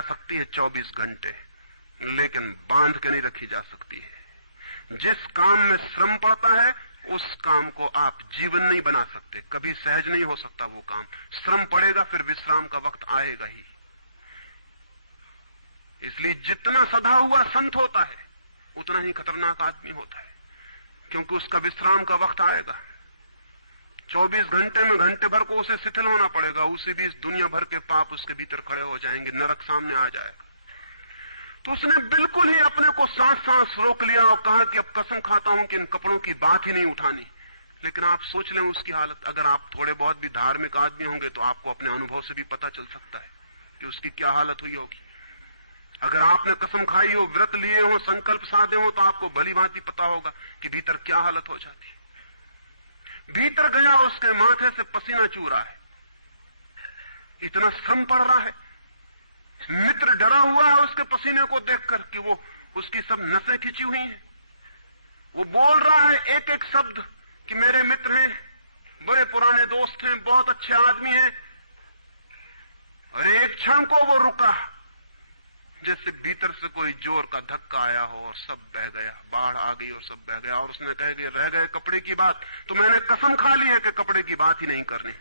जा सकती है 24 घंटे, लेकिन बांध के नहीं रखी जा सकती है। जिस काम में श्रम पड़ता है उस काम को आप जीवन नहीं बना सकते, कभी सहज नहीं हो सकता वो काम। श्रम पड़ेगा, फिर विश्राम का वक्त आएगा ही। इसलिए जितना सदा हुआ संत होता है उतना ही खतरनाक आदमी होता है, क्योंकि उसका विश्राम का वक्त आएगा। 24 घंटे में घंटे भर को उसे शिथिल होना पड़ेगा, उसी बीच दुनिया भर के पाप उसके भीतर खड़े हो जाएंगे, नरक सामने आ जाएगा। तो उसने बिल्कुल ही अपने को सांस रोक लिया और कहा कि अब कसम खाता हूं कि इन कपड़ों की बात ही नहीं उठानी। लेकिन आप सोच लें उसकी हालत, अगर आप थोड़े बहुत भी धार्मिक आदमी होंगे तो आपको अपने अनुभव से भी पता चल सकता है कि उसकी क्या हालत हुई होगी। अगर आपने कसम खाई हो, व्रत लिए हो, संकल्प साधे हो, तो आपको भली भांति पता होगा कि भीतर क्या हालत हो जाती है। भीतर गया, उसके माथे से पसीना चू रहा है, इतना श्रम पड़ रहा है। मित्र डरा हुआ है उसके पसीने को देखकर कि वो उसकी सब नसें खिंची हुई हैं। वो बोल रहा है एक एक शब्द कि मेरे मित्र हैं, बड़े पुराने दोस्त हैं, बहुत अच्छे आदमी हैं। और एक क्षण को वो रुका, जैसे भीतर से कोई जोर का धक्का आया हो और सब बह गया, बाढ़ आ गई और सब बह गया। और उसने कह दिया, रह गए कपड़े की बात, तो मैंने कसम खा ली है कि कपड़े की बात ही नहीं करनी।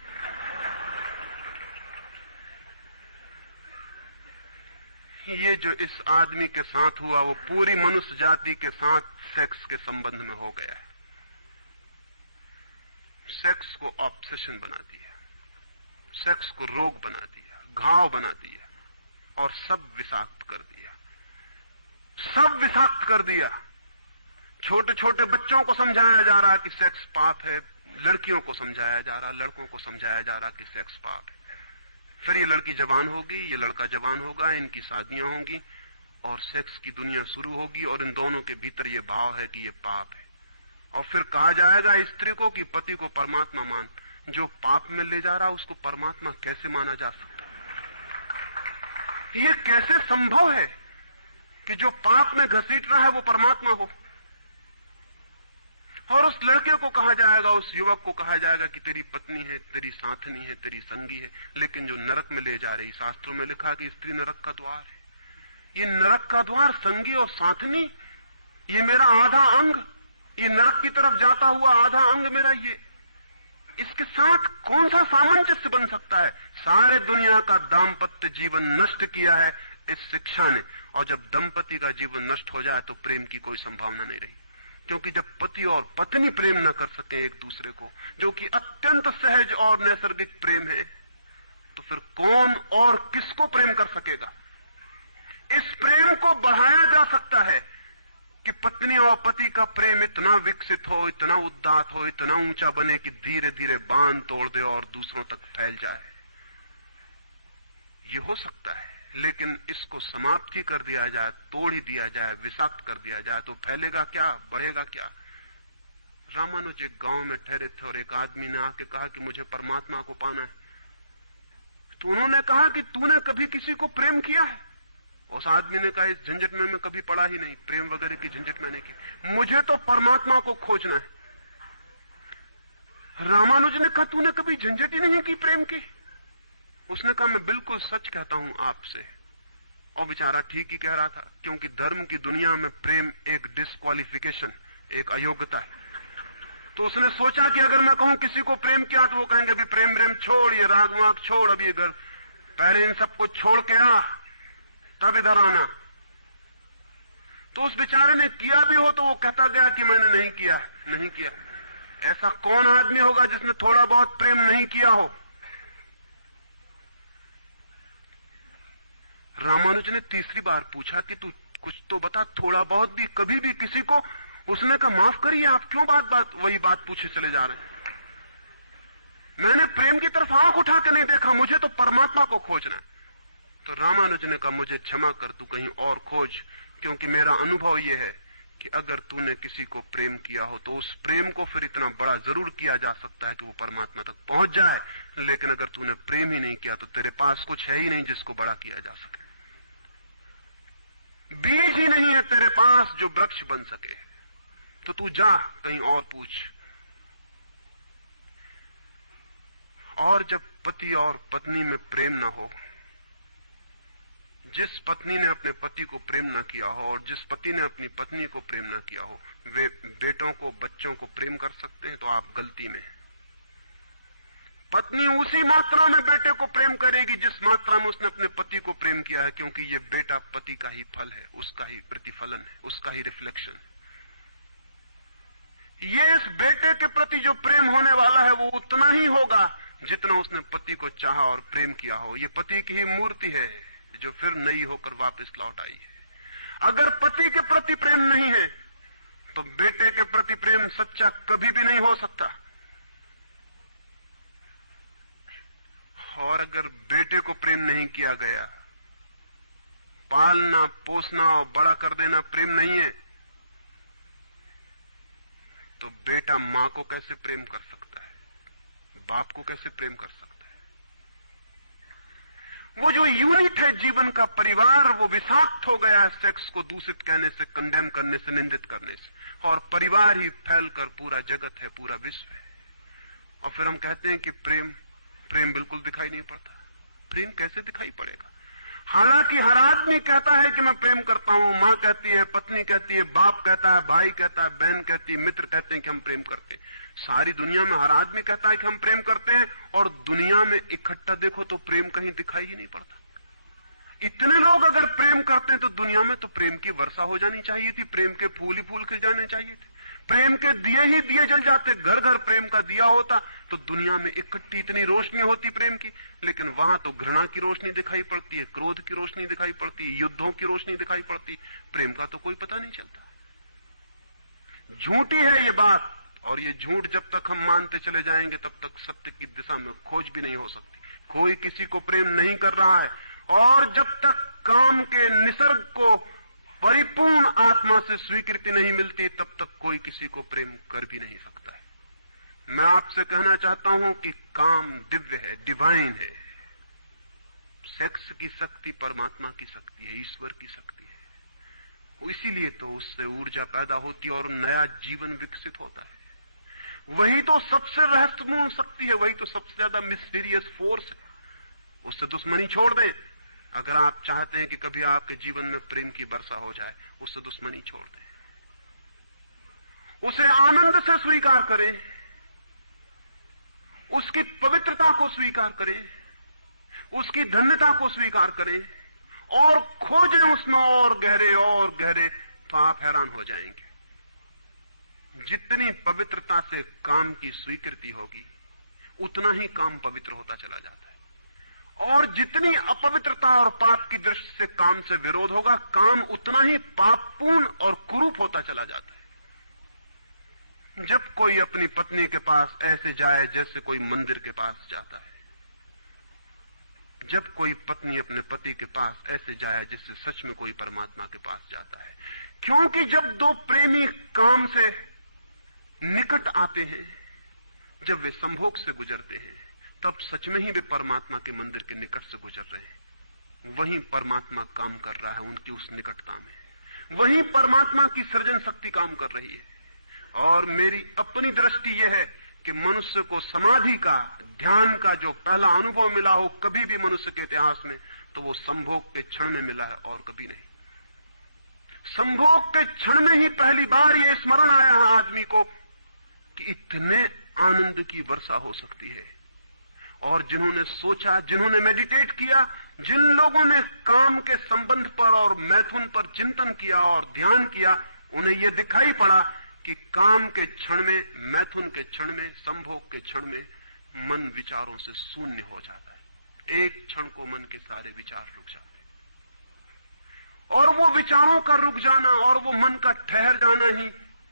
ये जो इस आदमी के साथ हुआ वो पूरी मनुष्य जाति के साथ सेक्स के संबंध में हो गया है। सेक्स को ऑब्सेशन बना दिया, सेक्स को रोग बना दिया, घाव बना दिया और सब विषाक्त कर दिया, सब विषाक्त कर दिया। छोटे छोटे बच्चों को समझाया जा रहा है कि सेक्स पाप है, लड़कियों को समझाया जा रहा, लड़कों को समझाया जा रहा कि सेक्स पाप है। फिर ये लड़की जवान होगी, ये लड़का जवान होगा, इनकी शादियां होंगी और सेक्स की दुनिया शुरू होगी और इन दोनों के भीतर ये भाव है कि ये पाप है। और फिर कहा जाएगा स्त्री को कि पति को परमात्मा मान। जो पाप में ले जा रहा उसको परमात्मा कैसे माना जा सकता? ये कैसे संभव है कि जो पाप में घसीट रहा है वो परमात्मा हो? और उस लड़के को कहा जाएगा, उस युवक को कहा जाएगा कि तेरी पत्नी है, तेरी साथनी है, तेरी संगी है। लेकिन जो नरक में ले जा रही, शास्त्रों में लिखा कि स्त्री नरक का द्वार है। ये नरक का द्वार, संगी और साथनी, ये मेरा आधा अंग, ये नरक की तरफ जाता हुआ आधा अंग मेरा, ये इसके साथ कौन सा सामंजस्य बन सकता है? सारे दुनिया का दाम्पत्य जीवन नष्ट किया है इस शिक्षा ने। और जब दंपति का जीवन नष्ट हो जाए तो प्रेम की कोई संभावना नहीं रही, क्योंकि जब पति और पत्नी प्रेम न कर सके एक दूसरे को, जो कि अत्यंत सहज और नैसर्गिक प्रेम है, तो फिर कौन और किसको प्रेम कर सकेगा? इस प्रेम को बढ़ाया जा सकता है कि पत्नी और पति का प्रेम इतना विकसित हो, इतना उदात्त हो, इतना ऊंचा बने कि धीरे धीरे बांध तोड़ दे और दूसरों तक फैल जाए। ये हो सकता है, लेकिन इसको समाप्त ही कर दिया जाए, तोड़ ही दिया जाए, विषाक्त कर दिया जाए तो फैलेगा क्या, बढ़ेगा क्या? रामानुज एक गांव में ठहरे थे और एक आदमी ने आके कहा कि मुझे परमात्मा को पाना है। तो उन्होंने कहा कि तूने कभी किसी को प्रेम किया है? उस आदमी ने कहा, इस झंझट में मैं कभी पड़ा ही नहीं, प्रेम वगैरह की झंझट मैंने की, मुझे तो परमात्मा को खोजना है। रामानुज ने कहा, तूने कभी झंझट ही नहीं की प्रेम की? उसने कहा, मैं बिल्कुल सच कहता हूं आपसे। और बेचारा ठीक ही कह रहा था, क्योंकि धर्म की दुनिया में प्रेम एक डिस्क्वालिफिकेशन, एक अयोग्यता है। तो उसने सोचा कि अगर मैं कहूं किसी को प्रेम किया तो वो कहेंगे भी प्रेम प्रेम छोड़, ये राग वाग छोड़, अभी अगर पहले इन सबको छोड़ के आ तब इधर आना। तो उस बेचारे ने किया भी हो तो वो कहता गया कि मैंने नहीं किया, नहीं किया। ऐसा कौन आदमी होगा जिसने थोड़ा बहुत प्रेम नहीं किया हो? रामानुज ने तीसरी बार पूछा कि तू कुछ तो बता, थोड़ा बहुत भी, कभी भी किसी को? उसने कहा, माफ करिए, आप क्यों वही बात पूछे चले जा रहे हैं? मैंने प्रेम की तरफ आंख उठा के नहीं देखा, मुझे तो परमात्मा को खोजना है। तो रामानुज ने कहा, मुझे क्षमा कर, तू कहीं और खोज, क्योंकि मेरा अनुभव यह है कि अगर तूने किसी को प्रेम किया हो तो उस प्रेम को फिर इतना बड़ा जरूर किया जा सकता है कि वो परमात्मा तक पहुंच जाए। लेकिन अगर तूने प्रेम ही नहीं किया तो तेरे पास कुछ है ही नहीं जिसको बड़ा किया जा सके। बीज ही नहीं है तेरे पास जो वृक्ष बन सके। तो तू जा कहीं और पूछ। और जब पति और पत्नी में प्रेम न हो, जिस पत्नी ने अपने पति को प्रेम न किया हो और जिस पति ने अपनी पत्नी को प्रेम न किया हो, वे बेटों को, बच्चों को प्रेम कर सकते हैं, तो आप गलती में हैं। पत्नी उसी मात्रा में बेटे को प्रेम करेगी जिस मात्रा में उसने अपने पति को प्रेम किया है, क्योंकि ये बेटा पति का ही फल है, उसका ही प्रतिफलन है, उसका ही रिफ्लेक्शन है। ये इस बेटे के प्रति जो प्रेम होने वाला है वो उतना ही होगा जितना उसने पति को चाहा और प्रेम किया हो। ये पति की ही मूर्ति है जो फिर नई होकर वापस लौट आई है। अगर पति के प्रति प्रेम नहीं है तो बेटे के प्रति प्रेम सच्चा कभी भी नहीं हो सकता। और अगर बेटे को प्रेम नहीं किया गया, पालना, पोसना और बड़ा कर देना प्रेम नहीं है, तो बेटा मां को कैसे प्रेम कर सकता है, बाप को कैसे प्रेम कर सकता है? वो जो यूनिट है जीवन का, परिवार, वो विषाक्त हो गया है सेक्स को दूषित कहने से, कंडेम करने से, निंदित करने से, और परिवार ही फैलकर पूरा जगत है, पूरा विश्व है। और फिर हम कहते हैं कि प्रेम बिल्कुल दिखाई नहीं पड़ता। प्रेम कैसे दिखाई पड़ेगा? हालांकि हर आदमी कहता है कि मैं प्रेम करता हूं, मां कहती है, पत्नी कहती है, बाप कहता है, भाई कहता है, बहन कहती है, मित्र कहते हैं कि हम प्रेम करते हैं। सारी दुनिया में हर आदमी कहता है कि हम प्रेम करते हैं, और दुनिया में इकट्ठा देखो तो प्रेम कहीं दिखाई ही नहीं पड़ता। इतने लोग अगर प्रेम करते हैं तो दुनिया में तो प्रेम की वर्षा हो जानी चाहिए थी, प्रेम के फूल ही फूल खिल जाने चाहिए थे, प्रेम के दिए ही दिए जल जाते, घर घर प्रेम का दिया होता तो दुनिया में इकट्ठी इतनी रोशनी होती प्रेम की। लेकिन वहां तो घृणा की रोशनी दिखाई पड़ती है, क्रोध की रोशनी दिखाई पड़ती है, युद्धों की रोशनी दिखाई पड़ती, प्रेम का तो कोई पता नहीं चलता। झूठी है ये बात, और ये झूठ जब तक हम मानते चले जाएंगे तब तक सत्य की दिशा में खोज भी नहीं हो सकती। कोई किसी को प्रेम नहीं कर रहा है, और जब तक काम के निसर्ग को परिपूर्ण आत्मा से स्वीकृति नहीं मिलती तब तक कोई किसी को प्रेम कर भी नहीं सकता है। मैं आपसे कहना चाहता हूं कि काम दिव्य है, डिवाइन है। सेक्स की शक्ति परमात्मा की शक्ति है, ईश्वर की शक्ति है। इसीलिए तो उससे ऊर्जा पैदा होती है और नया जीवन विकसित होता है। वही तो सबसे रहस्यपूर्ण शक्ति है, वही तो सबसे ज्यादा मिस्टीरियस फोर्स है। उससे दुश्मनी छोड़ दें। अगर आप चाहते हैं कि कभी आपके जीवन में प्रेम की वर्षा हो जाए, उससे दुश्मनी छोड़ दें, उसे आनंद से स्वीकार करें, उसकी पवित्रता को स्वीकार करें, उसकी धन्यता को स्वीकार करें, और खोजें उसमें और गहरे, तो आप हैरान हो जाएंगे। जितनी पवित्रता से काम की स्वीकृति होगी उतना ही काम पवित्र होता चला जाता है, और जितनी अपवित्रता और पाप की दृष्टि से काम से विरोध होगा, काम उतना ही पापपूर्ण और कुरूप होता चला जाता है। जब कोई अपनी पत्नी के पास ऐसे जाए जैसे कोई मंदिर के पास जाता है, जब कोई पत्नी अपने पति के पास ऐसे जाए जैसे सच में कोई परमात्मा के पास जाता है, क्योंकि जब दो प्रेमी काम से निकट आते हैं, जब वे संभोग से गुजरते हैं, तब सच में ही वे परमात्मा के मंदिर के निकट से गुजर रहे हैं। वहीं परमात्मा काम कर रहा है उनकी उस निकटता में, वहीं परमात्मा की सृजन शक्ति काम कर रही है। और मेरी अपनी दृष्टि यह है कि मनुष्य को समाधि का, ध्यान का जो पहला अनुभव मिला हो कभी भी मनुष्य के इतिहास में, तो वो संभोग के क्षण में मिला है और कभी नहीं। संभोग के क्षण में ही पहली बार ये स्मरण आया है आदमी को कि इतने आनंद की वर्षा हो सकती है। और जिन्होंने सोचा, जिन्होंने मेडिटेट किया, जिन लोगों ने काम के संबंध पर और मैथुन पर चिंतन किया और ध्यान किया, उन्हें यह दिखाई पड़ा कि काम के क्षण में, मैथुन के क्षण में, संभोग के क्षण में मन विचारों से शून्य हो जाता है। एक क्षण को मन के सारे विचार रुक जाते हैं, और वो विचारों का रुक जाना और वो मन का ठहर जाना ही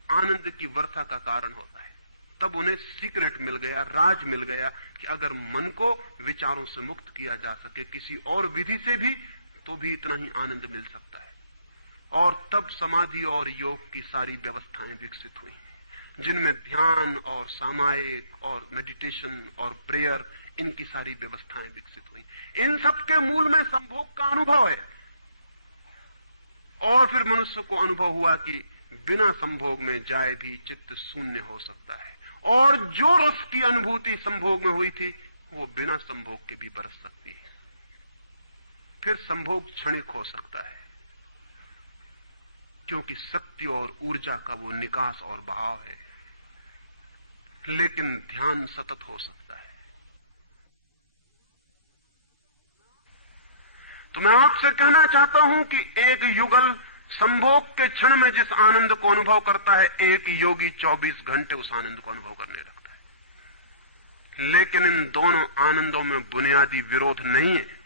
आनंद की वर्षा का कारण होता है। तब उन्हें सीक्रेट मिल गया, राज मिल गया कि अगर मन को विचारों से मुक्त किया जा सके किसी और विधि से भी, तो भी इतना ही आनंद मिल सकता है। और तब समाधि और योग की सारी व्यवस्थाएं विकसित हुई, जिनमें ध्यान और सामायिक और मेडिटेशन और प्रेयर, इनकी सारी व्यवस्थाएं विकसित हुई। इन सब के मूल में संभोग का अनुभव है। और फिर मनुष्य को अनुभव हुआ कि बिना संभोग में जाए भी चित्त शून्य हो सकता है, और जो रस की अनुभूति संभोग में हुई थी वो बिना संभोग के भी बरस सकती है। फिर संभोग क्षणिक हो सकता है, क्योंकि शक्ति और ऊर्जा का वो निकास और भाव है, लेकिन ध्यान सतत हो सकता है। तो मैं आपसे कहना चाहता हूं कि एक युगल संभोग के क्षण में जिस आनंद को अनुभव करता है, एक योगी 24 घंटे उस आनंद को अनुभव करने लगता है। लेकिन इन दोनों आनंदों में बुनियादी विरोध नहीं है,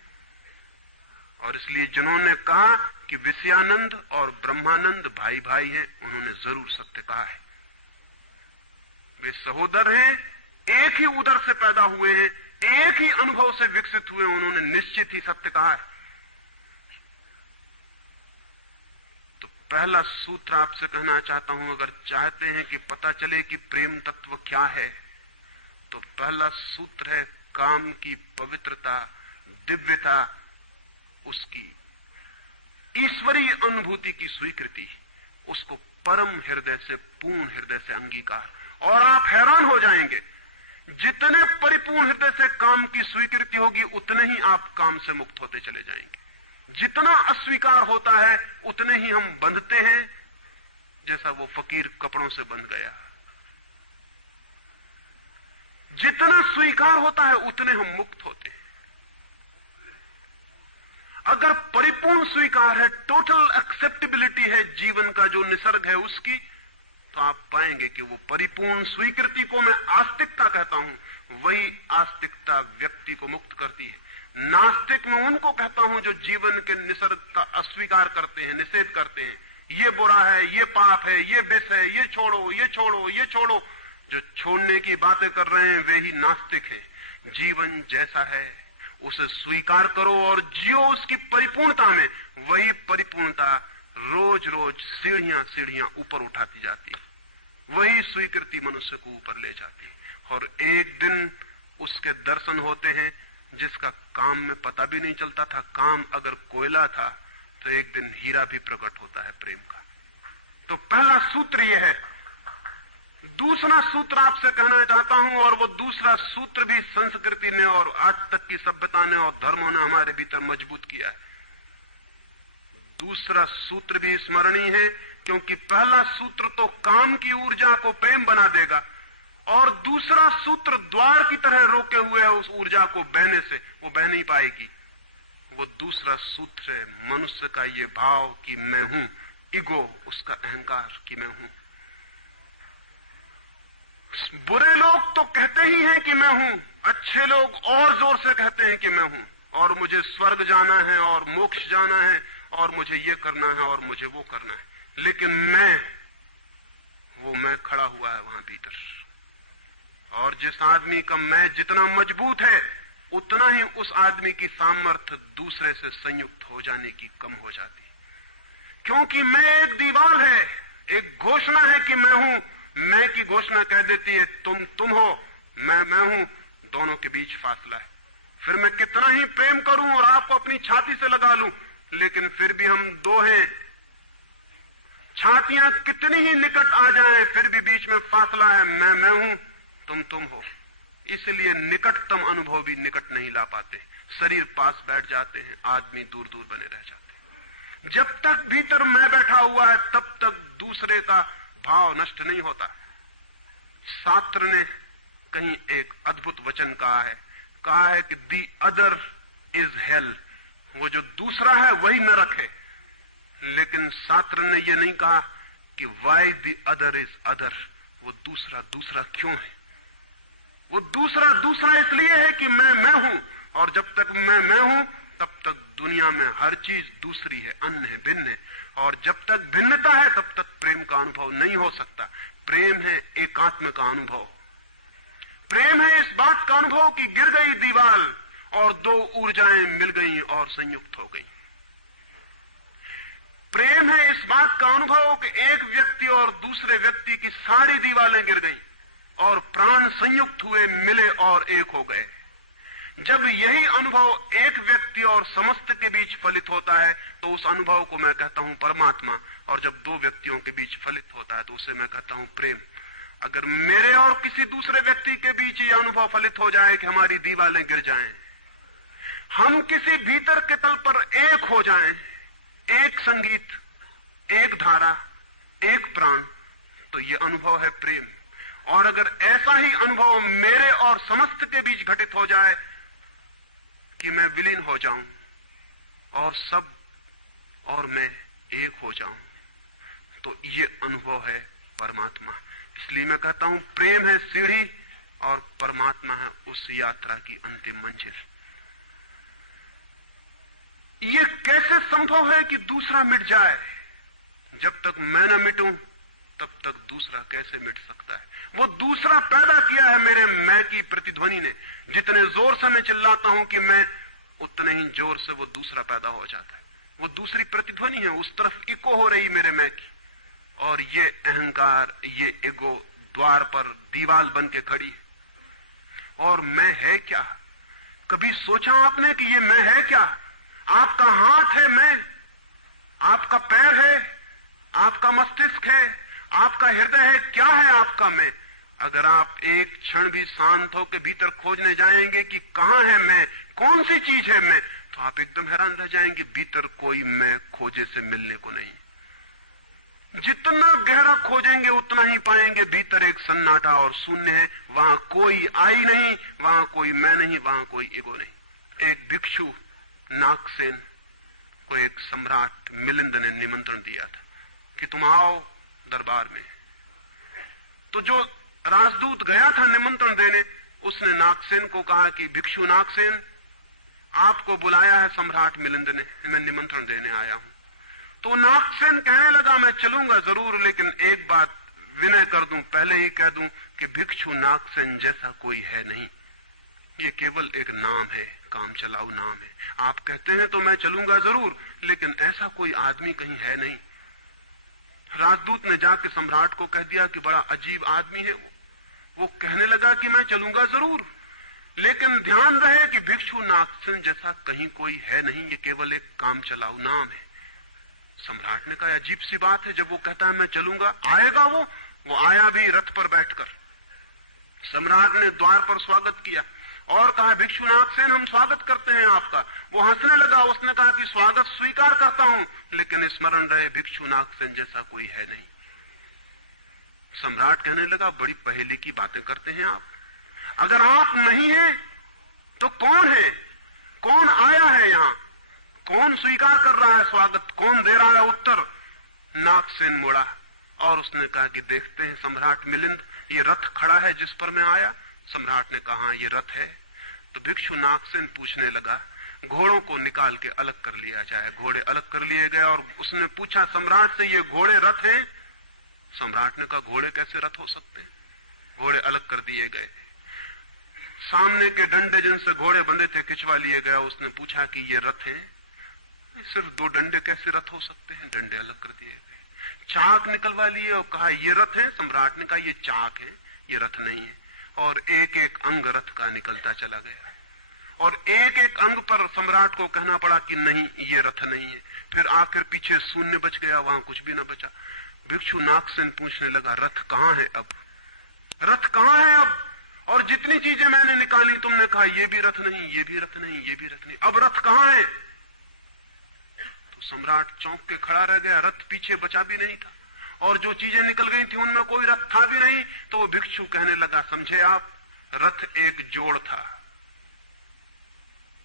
और इसलिए जिन्होंने कहा कि विषयानंद और ब्रह्मानंद भाई भाई हैं, उन्होंने जरूर सत्य कहा है। वे सहोदर हैं, एक ही उदर से पैदा हुए हैं, एक ही अनुभव से विकसित हुए, उन्होंने निश्चित ही सत्य कहा है। तो पहला सूत्र आपसे कहना चाहता हूं, अगर चाहते हैं कि पता चले कि प्रेम तत्व क्या है, तो पहला सूत्र है काम की पवित्रता, दिव्यता, उसकी ईश्वरीय अनुभूति की स्वीकृति, उसको परम हृदय से, पूर्ण हृदय से अंगीकार। और आप हैरान हो जाएंगे, जितने परिपूर्ण हृदय से काम की स्वीकृति होगी, उतने ही आप काम से मुक्त होते चले जाएंगे। जितना अस्वीकार होता है, उतने ही हम बंधते हैं, जैसा वो फकीर कपड़ों से बंध गया। जितना स्वीकार होता है, उतने हम मुक्त होते हैं। अगर परिपूर्ण स्वीकार है, टोटल एक्सेप्टेबिलिटी है जीवन का जो निसर्ग है उसकी, तो आप पाएंगे कि वो परिपूर्ण स्वीकृति को मैं आस्तिकता कहता हूं, वही आस्तिकता व्यक्ति को मुक्त करती है। नास्तिक मैं उनको कहता हूं जो जीवन के निसर्ग का अस्वीकार करते हैं, निषेध करते हैं, ये बुरा है, ये पाप है, ये विष है, ये छोड़ो, ये छोड़ो, ये छोड़ो। जो छोड़ने की बातें कर रहे हैं वे ही नास्तिक हैं। जीवन जैसा है उसे स्वीकार करो और जियो उसकी परिपूर्णता में। वही परिपूर्णता रोज रोज सीढ़ियां सीढ़ियां ऊपर उठाती जाती, वही स्वीकृति मनुष्य को ऊपर ले जाती, और एक दिन उसके दर्शन होते हैं जिसका काम में पता भी नहीं चलता था। काम अगर कोयला था तो एक दिन हीरा भी प्रकट होता है प्रेम का। तो पहला सूत्र यह है। दूसरा सूत्र आपसे कहना चाहता हूं, और वो दूसरा सूत्र भी संस्कृति ने और आज तक की सभ्यता ने और धर्मों ने हमारे भीतर मजबूत किया है। दूसरा सूत्र भी स्मरणीय है, क्योंकि पहला सूत्र तो काम की ऊर्जा को प्रेम बना देगा, और दूसरा सूत्र द्वार की तरह रोके हुए है उस ऊर्जा को बहने से, वो बह नहीं पाएगी। वो दूसरा सूत्र है मनुष्य का ये भाव कि मैं हूं, ईगो, उसका अहंकार कि मैं हूं। बुरे लोग तो कहते ही हैं कि मैं हूं, अच्छे लोग और जोर से कहते हैं कि मैं हूं, और मुझे स्वर्ग जाना है और मोक्ष जाना है और मुझे ये करना है और मुझे वो करना है। लेकिन मैं खड़ा हुआ है वहां भीतर, और जिस आदमी का मैं जितना मजबूत है, उतना ही उस आदमी की सामर्थ्य दूसरे से संयुक्त हो जाने की कम हो जाती, क्योंकि मैं एक दीवार है, एक घोषणा है कि मैं हूं। मैं की घोषणा कह देती है तुम हो, मैं हूं, दोनों के बीच फासला है। फिर मैं कितना ही प्रेम करूं और आपको अपनी छाती से लगा लूं, लेकिन फिर भी हम दो हैं। छातियां कितनी ही निकट आ जाएं, फिर भी बीच में फासला है। मैं हूं, तुम हो। इसलिए निकटतम अनुभव भी निकट नहीं ला पाते। शरीर पास बैठ जाते हैं, आदमी दूर दूर बने रह जाते हैं। जब तक भीतर मैं बैठा हुआ है, तब तक दूसरे का भाव नष्ट नहीं होता। शास्त्र ने कहीं एक अद्भुत वचन कहा है कि दी अदर इज हेल, वो जो दूसरा है वही नरक है। लेकिन शास्त्र ने ये नहीं कहा कि why the other is other, वो दूसरा क्यों है। वो दूसरा इसलिए है कि मैं हूं, और जब तक मैं हूं तब तक दुनिया में हर चीज दूसरी है, अन्य है, भिन्न है। और जब तक भिन्नता है तब तक प्रेम का अनुभव नहीं हो सकता। प्रेम है एकात्म का अनुभव। प्रेम है इस बात का अनुभव कि गिर गई दीवार और दो ऊर्जाएं मिल गई और संयुक्त हो गई। प्रेम है इस बात का अनुभव कि एक व्यक्ति और दूसरे व्यक्ति की सारी दीवारें गिर गई और प्राण संयुक्त हुए, मिले और एक हो गए। जब यही अनुभव एक व्यक्ति और समस्त के बीच फलित होता है तो उस अनुभव को मैं कहता हूं परमात्मा, और जब दो व्यक्तियों के बीच फलित होता है तो उसे मैं कहता हूं प्रेम। अगर मेरे और किसी दूसरे व्यक्ति के बीच ये अनुभव फलित हो जाए कि हमारी दीवारें गिर जाएं, हम किसी भीतर के तल पर एक हो जाएं, एक संगीत, एक धारा, एक प्राण, तो ये अनुभव है प्रेम। और अगर ऐसा ही अनुभव मेरे और समस्त के बीच घटित हो जाए कि मैं विलीन हो जाऊं और सब और मैं एक हो जाऊं, तो ये अनुभव है परमात्मा। इसलिए मैं कहता हूं प्रेम है सीढ़ी और परमात्मा है उस यात्रा की अंतिम मंजिल। ये कैसे संभव है कि दूसरा मिट जाए? जब तक मैं न मिटूं तब तक दूसरा कैसे मिट सकता है? वो दूसरा पैदा किया है मेरे मैं की प्रतिध्वनि ने। जितने जोर से मैं चिल्लाता हूं कि मैं, उतने ही जोर से वो दूसरा पैदा हो जाता है। वो दूसरी प्रतिध्वनि है, उस तरफ इको हो रही मेरे मैं की। और ये अहंकार, ये ईगो द्वार पर दीवार बन के खड़ी है। और मैं है क्या? कभी सोचा आपने कि ये मैं है क्या? आपका हाथ है मैं, आपका पैर है, आपका मस्तिष्क है, आपका हृदय है, क्या है आपका मैं? अगर आप एक क्षण भी शांत होकर भीतर खोजने जाएंगे कि कहां है मैं, कौन सी चीज है मैं, तो आप एकदम हैरान रह जाएंगे। भीतर कोई मैं खोजे से मिलने को नहीं। जितना गहरा खोजेंगे उतना ही पाएंगे भीतर एक सन्नाटा और शून्य है। वहां कोई आई नहीं, वहां कोई मैं नहीं, वहां कोई ईगो नहीं। एक भिक्षु नागसेन को एक सम्राट मिलिंद ने निमंत्रण दिया था कि तुम आओ दरबार में। तो जो राजदूत गया था निमंत्रण देने, उसने नागसेन को कहा कि भिक्षु नागसेन, आपको बुलाया है सम्राट मिलिंद ने, मैं निमंत्रण देने आया हूं। तो नागसेन कहने लगा मैं चलूंगा जरूर, लेकिन एक बात विनय कर दूं, पहले ही कह दूं कि भिक्षु नागसेन जैसा कोई है नहीं। ये केवल एक नाम है, काम चलाऊ नाम है। आप कहते हैं तो मैं चलूंगा जरूर, लेकिन ऐसा कोई आदमी कहीं है नहीं। राजदूत ने जाके सम्राट को कह दिया कि बड़ा अजीब आदमी है वो कहने लगा कि मैं चलूंगा जरूर, लेकिन ध्यान रहे कि भिक्षु नागसेन जैसा कहीं कोई है नहीं, ये केवल एक काम चलाऊ नाम है। सम्राट ने कहा अजीब सी बात है, जब वो कहता है मैं चलूंगा, आएगा वो आया भी रथ पर बैठकर। सम्राट ने द्वार पर स्वागत किया और कहा भिक्षु नागसेन हम स्वागत करते हैं आपका। वो हंसने लगा, उसने कहा कि स्वागत स्वीकार करता हूं, लेकिन स्मरण रहे भिक्षु नागसेन जैसा कोई है नहीं। सम्राट कहने लगा बड़ी पहेली की बातें करते हैं आप। अगर आप नहीं हैं तो कौन है? कौन आया है यहां? कौन स्वीकार कर रहा है स्वागत? कौन दे रहा है उत्तर? नागसेन मुड़ा और उसने कहा कि देखते हैं सम्राट मिलिंद, ये रथ खड़ा है जिस पर मैं आया। सम्राट ने कहा ये रथ है। तो भिक्षु नागसेन पूछने लगा घोड़ों को निकाल के अलग कर लिया जाए। घोड़े अलग कर लिए गए और उसने पूछा सम्राट से ये घोड़े रथ हैं? सम्राट ने कहा घोड़े कैसे रथ हो सकते हैं? घोड़े अलग कर दिए गए। सामने के डंडे जिनसे घोड़े बंधे थे खिंचवा लिए गए। उसने पूछा कि ये रथ हैं? सिर्फ दो डंडे कैसे रथ हो सकते हैं? डंडे अलग कर दिए गए। चाक निकलवा लिए और कहा ये रथ है? सम्राट ने कहा ये चाक है, ये रथ नहीं है। और एक एक अंग रथ का निकलता चला गया और एक एक अंग पर सम्राट को कहना पड़ा कि नहीं ये रथ नहीं है। फिर आखिर पीछे शून्य बच गया, वहां कुछ भी न बचा। भिक्षु नागसेन पूछने लगा रथ कहां है अब? रथ कहां है अब? और जितनी चीजें मैंने निकाली तुमने कहा ये भी रथ नहीं, ये भी रथ नहीं, ये भी रथ नहीं, अब रथ कहां है? तो सम्राट चौंक के खड़ा रह गया। रथ पीछे बचा भी नहीं था और जो चीजें निकल गई थी उनमें कोई रथ था भी नहीं। तो वो भिक्षु कहने लगा समझे आप, रथ एक जोड़ था,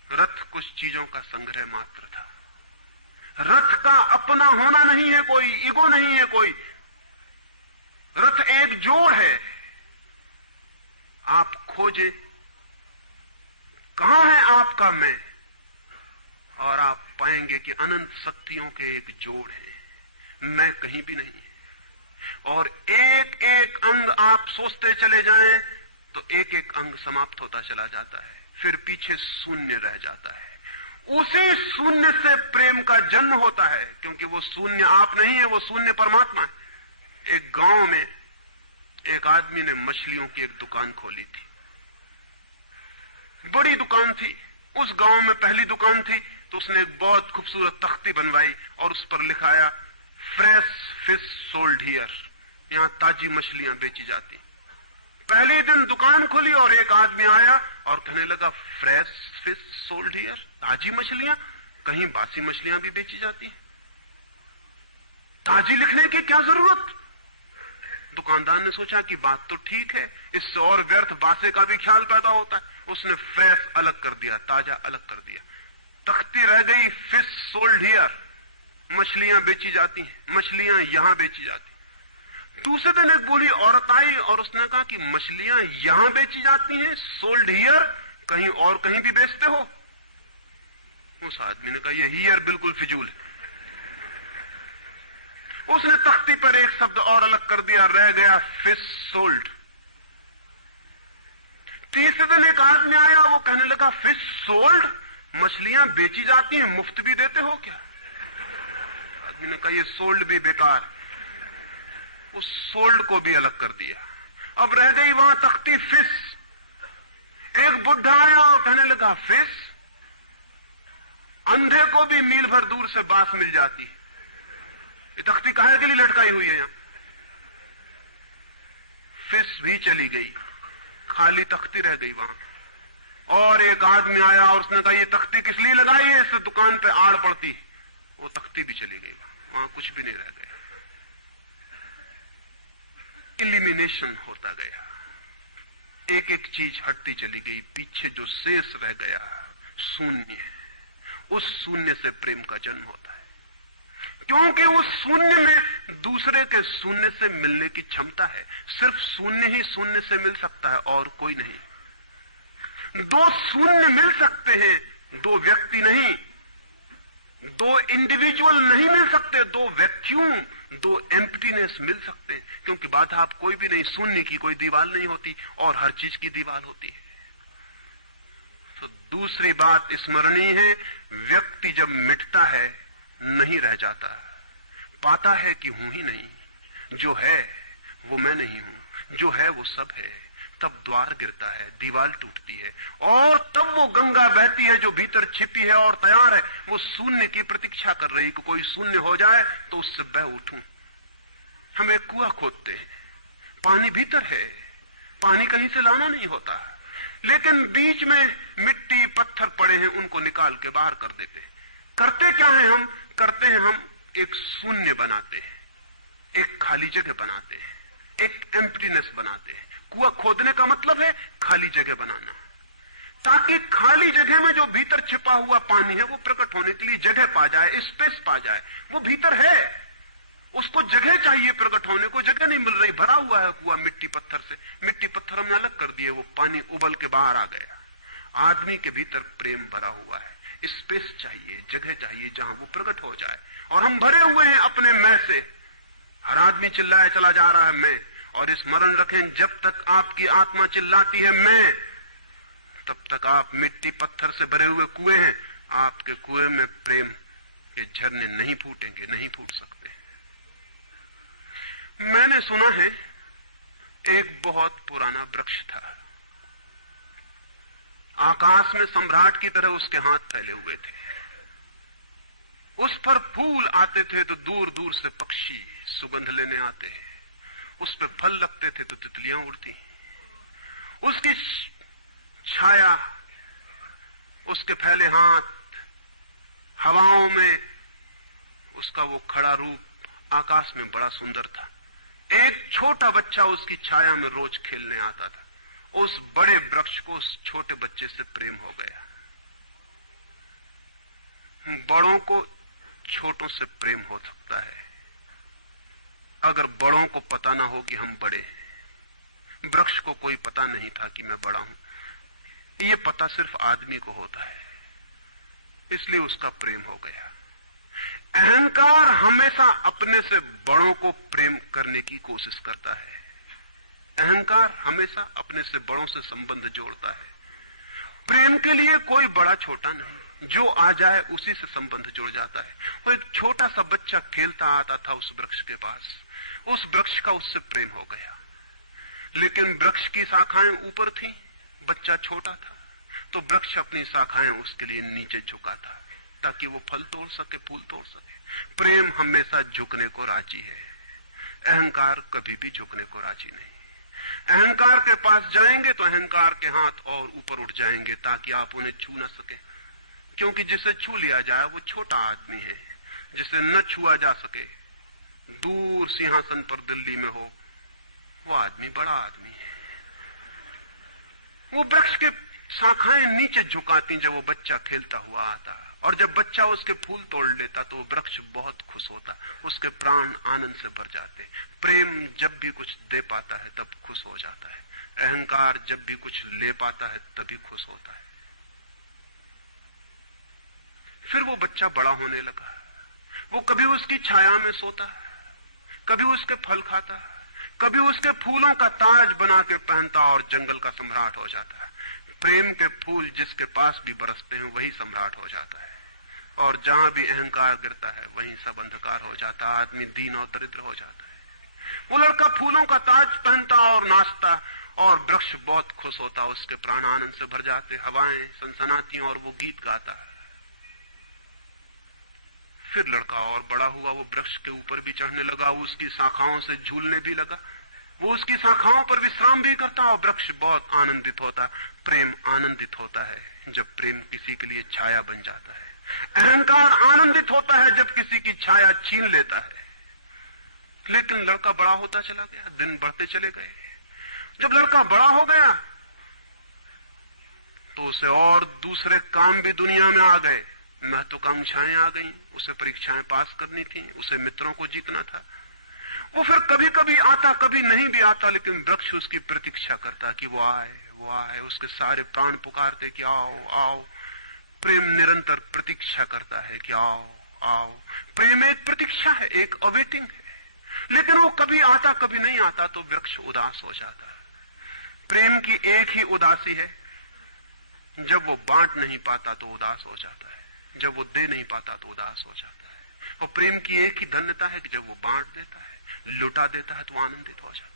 रथ कुछ चीजों का संग्रह मात्र था। रथ का अपना होना नहीं है कोई, ईगो नहीं है कोई। रथ एक जोड़ है। आप खोजे कहां है आपका मैं, और आप पाएंगे कि अनंत शक्तियों के एक जोड़ है, मैं कहीं भी नहीं। और एक एक अंग आप सोचते चले जाएं तो एक एक अंग समाप्त होता चला जाता है, फिर पीछे शून्य रह जाता है। उसी शून्य से प्रेम का जन्म होता है, क्योंकि वो शून्य आप नहीं है, वो शून्य परमात्मा है। एक गांव में एक आदमी ने मछलियों की एक दुकान खोली थी, बड़ी दुकान थी। उस गांव में पहली दुकान थी, तो उसने एक बहुत खूबसूरत तख्ती बनवाई और उस पर लिखाया फ्रेश फिश सोल्ड हियर, यहां ताजी मछलियां बेची जाती। पहले दिन दुकान खुली और एक आदमी आया और कहने लगा फ्रेश फिश सोल्ड हियर। ताजी मछलियां, कहीं बासी मछलियां भी बेची जाती हैं। ताजी लिखने की क्या जरूरत? दुकानदार ने सोचा कि बात तो ठीक है, इससे और व्यर्थ बासे का भी ख्याल पैदा होता है। उसने फ्रेश अलग कर दिया, ताजा अलग कर दिया। तख्ती रह गई, फिश सोल्ड हियर, मछलियां बेची जाती हैं, मछलियां यहां बेची जाती। दूसरे दिन एक बोली औरत आई और उसने कहा कि मछलियां यहां बेची जाती हैं, सोल्ड हियर, कहीं और कहीं भी बेचते हो? उस आदमी ने कहा ये हियर बिल्कुल फिजूल है। उसने तख्ती पर एक शब्द और अलग कर दिया, रह गया फिश सोल्ड। तीसरे दिन एक आदमी आया, वो कहने लगा फिश सोल्ड, मछलियां बेची जाती हैं, मुफ्त भी देते हो क्या? आदमी ने कहा ये सोल्ड भी बेकार। उस सोल्ड को भी अलग कर दिया। अब रह गई वहां तख्ती फिश। एक बुढ़ा आया और कहने लगा फिश, अंधे को भी मील भर दूर से बांस मिल जाती है, ये तख्ती काहे के लिए लटकाई हुई है यहां? फिश भी चली गई, खाली तख्ती रह गई वहां। और एक आदमी आया और उसने कहा ये तख्ती किस लिए लगाई है, इससे दुकान पे आड़ पड़ती। वो तख्ती भी चली गई, वहां कुछ भी नहीं रह गया। इलिमिनेशन होता गया, एक एक चीज हटती चली गई, पीछे जो शेष रह गया शून्य है। उस शून्य से प्रेम का जन्म होता है, क्योंकि उस शून्य में दूसरे के शून्य से मिलने की क्षमता है। सिर्फ शून्य ही शून्य से मिल सकता है और कोई नहीं। दो शून्य मिल सकते हैं, दो व्यक्ति नहीं, दो इंडिविजुअल नहीं मिल सकते, दो वैक्यूम, दो एम्प्टीनेस मिल सकते हैं, क्योंकि बाधा आप कोई भी नहीं, शून्य की कोई दीवार नहीं होती और हर चीज की दीवार होती है। तो दूसरी बात स्मरणीय है, व्यक्ति जब मिटता है नहीं रह जाता, पाता है कि हूं ही नहीं, जो है वो मैं नहीं हूं, जो है वो सब है। तब द्वार गिरता है, दीवार टूटती है, और तब वो गंगा बहती है जो भीतर छिपी है और तैयार है, वो शून्य की प्रतीक्षा कर रही कि कोई शून्य हो जाए तो उससे बह उठूं। हम एक कुआं खोदते हैं, पानी भीतर है, पानी कहीं से लाना नहीं होता, लेकिन बीच में मिट्टी पत्थर पड़े हैं, उनको निकाल के बाहर कर देते हैं। करते क्या है हम? करते हैं हम एक शून्य बनाते हैं, एक खाली जगह बनाते हैं, एक एम्प्टीनेस बनाते हैं। कुआं खोदने का मतलब है खाली जगह बनाना, ताकि खाली जगह में जो भीतर छिपा हुआ पानी है वो प्रकट होने के लिए जगह पा जाए, स्पेस पा जाए। वो भीतर है, उसको जगह चाहिए प्रकट होने को, जगह नहीं मिल रही, भरा हुआ है कुआं मिट्टी पत्थर से। मिट्टी पत्थर हमने अलग कर दिए, वो पानी उबल के बाहर आ गया। आदमी के भीतर प्रेम भरा हुआ है, स्पेस चाहिए, जगह चाहिए जहां वो प्रकट हो जाए। और हम भरे हुए हैं अपने मैं से। हर आदमी चिल्लाए चला जा रहा है मैं, और स्मरण रखें जब तक आपकी आत्मा चिल्लाती है मैं, तब तक आप मिट्टी पत्थर से भरे हुए कुएं हैं। आपके कुएं में प्रेम के झरने नहीं फूटेंगे, नहीं फूट सकते। मैंने सुना है एक बहुत पुराना वृक्ष था, आकाश में सम्राट की तरह उसके हाथ फैले हुए थे, उस पर फूल आते थे तो दूर दूर से पक्षी सुगंध लेने आते हैं, उस पर फल लगते थे तो तितलियां उड़ती, उसकी छाया, उसके फैले हाथ, हवाओं में उसका वो खड़ा रूप आकाश में बड़ा सुंदर था। एक छोटा बच्चा उसकी छाया में रोज खेलने आता था। उस बड़े वृक्ष को उस छोटे बच्चे से प्रेम हो गया। बड़ों को छोटों से प्रेम हो सकता है अगर बड़ों को पता ना हो कि हम बड़े हैं। वृक्ष को कोई पता नहीं था कि मैं बड़ा हूं, ये पता सिर्फ आदमी को होता है, इसलिए उसका प्रेम हो गया। अहंकार हमेशा अपने से बड़ों को प्रेम करने की कोशिश करता है। अहंकार हमेशा अपने से बड़ों से संबंध जोड़ता है। प्रेम के लिए कोई बड़ा छोटा नहीं, जो आ जाए उसी से संबंध जुड़ जाता है। वो एक छोटा सा बच्चा खेलता आता था उस वृक्ष के पास, उस वृक्ष का उससे प्रेम हो गया। लेकिन वृक्ष की शाखाएं ऊपर थी, बच्चा छोटा था, तो वृक्ष अपनी शाखाएं उसके लिए नीचे झुका था ताकि वो फल तोड़ सके, फूल तोड़ सके। प्रेम हमेशा झुकने को राजी है, अहंकार कभी भी झुकने को राजी नहीं। अहंकार के पास जाएंगे तो अहंकार के हाथ और ऊपर उठ जाएंगे ताकि आप उन्हें छू न सके। क्योंकि जिसे छू लिया जाए वो छोटा आदमी है, जिसे न छुआ जा सके, दूर सिंहासन पर दिल्ली में हो, वो आदमी बड़ा आदमी है। वो वृक्ष के शाखाएं नीचे झुकाती जब वो बच्चा खेलता हुआ आता, और जब बच्चा उसके फूल तोड़ लेता तो वृक्ष बहुत खुश होता, उसके प्राण आनंद से भर जाते। प्रेम जब भी कुछ दे पाता है तब खुश हो जाता है, अहंकार जब भी कुछ ले पाता है तभी खुश होता है। फिर वो बच्चा बड़ा होने लगा, वो कभी उसकी छाया में सोता, कभी उसके फल खाता, कभी उसके फूलों का ताज बना के पहनता और जंगल का सम्राट हो जाता है। प्रेम के फूल जिसके पास भी बरसते हैं वही सम्राट हो जाता है, और जहां भी अहंकार गिरता है वहीं सब अंधकार हो जाता है, आदमी दीन और दरिद्र हो जाता है। वो लड़का फूलों का ताज पहनता और नाचता, और वृक्ष बहुत खुश होता, उसके प्राण आनंद से भर जाते, हवाएं सनसनाती और वो गीत गाता। फिर लड़का और बड़ा हुआ, वो वृक्ष के ऊपर भी चढ़ने लगा, वो उसकी शाखाओं से झूलने भी लगा, वो उसकी शाखाओं पर विश्राम भी करता, और वृक्ष बहुत आनंदित होता। प्रेम आनंदित होता है जब प्रेम किसी के लिए छाया बन जाता है। अहंकार आनंदित होता है जब किसी की छाया छीन लेता है। लेकिन लड़का बड़ा होता चला गया, दिन बढ़ते चले गए। जब लड़का बड़ा हो गया तो उसे और दूसरे काम भी दुनिया में आ गए, महत्वाकांक्षाएं आ गई, उसे परीक्षाएं पास करनी थी, उसे मित्रों को जीतना था। वो फिर कभी कभी आता, कभी नहीं भी आता, लेकिन वृक्ष उसकी प्रतीक्षा करता कि वो आए, वो आए। उसके सारे प्राण पुकारते कि आओ आओ। प्रेम निरंतर प्रतीक्षा करता है कि आओ आओ। प्रेम एक प्रतीक्षा है, एक अवेटिंग है। लेकिन वो कभी आता कभी नहीं आता तो वृक्ष उदास हो जाता है। प्रेम की एक ही उदासी है, जब वो बांट नहीं पाता तो उदास हो जाता है, जब वो दे नहीं पाता तो उदास हो जाता है। और प्रेम की एक ही धन्यता है कि जब वो बांट देता है, लुटा देता है तो आनंदित हो जाता है।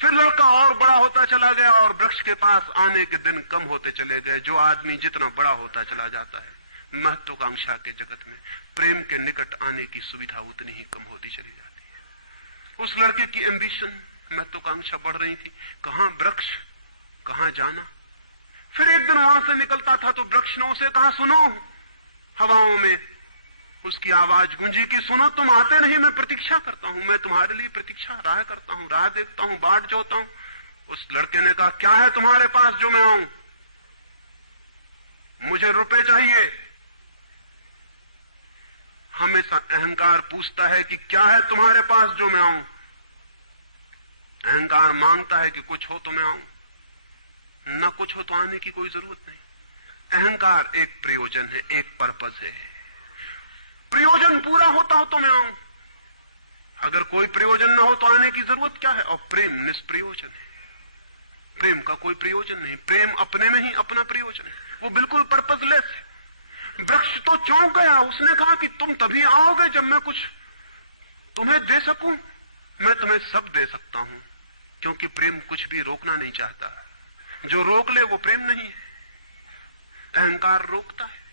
फिर लड़का और बड़ा होता चला गया और वृक्ष के पास आने के दिन कम होते चले गए। जो आदमी जितना बड़ा होता चला जाता है, महत्वाकांक्षा के जगत में प्रेम के निकट आने की सुविधा उतनी ही कम होती चली जाती है। उस लड़के की एम्बिशन, महत्वाकांक्षा बढ़ रही थी, कहां वृक्ष, कहां जाना। फिर एक दिन वहां से निकलता था तो वृक्ष ने उसे कहा, सुनो। हवाओं में उसकी आवाज गूंजी कि सुनो, तुम आते नहीं, मैं प्रतीक्षा करता हूं, मैं तुम्हारे लिए प्रतीक्षा राह करता हूं, राह देखता हूं, बाट जोता हूं। उस लड़के ने कहा, क्या है तुम्हारे पास जो मैं आऊं? मुझे रुपए चाहिए। हमेशा अहंकार पूछता है कि क्या है तुम्हारे पास जो मैं आऊं। अहंकार मांगता है कि कुछ हो तो मैं आऊं, न कुछ हो तो आने की कोई जरूरत नहीं। अहंकार एक प्रयोजन है, एक पर्पस है। प्रयोजन पूरा होता हो तो मैं आऊं, अगर कोई प्रयोजन ना हो तो आने की जरूरत क्या है। और प्रेम निष्प्रयोजन है, प्रेम का कोई प्रयोजन नहीं। प्रेम अपने में ही अपना प्रयोजन है, वो बिल्कुल पर्पसलेस है। वृक्ष तो चौंक गया, उसने कहा कि तुम तभी आओगे जब मैं कुछ तुम्हें दे सकूं। मैं तुम्हें सब दे सकता हूं, क्योंकि प्रेम कुछ भी रोकना नहीं चाहता। जो रोक ले वो प्रेम नहीं है। अहंकार रोकता है,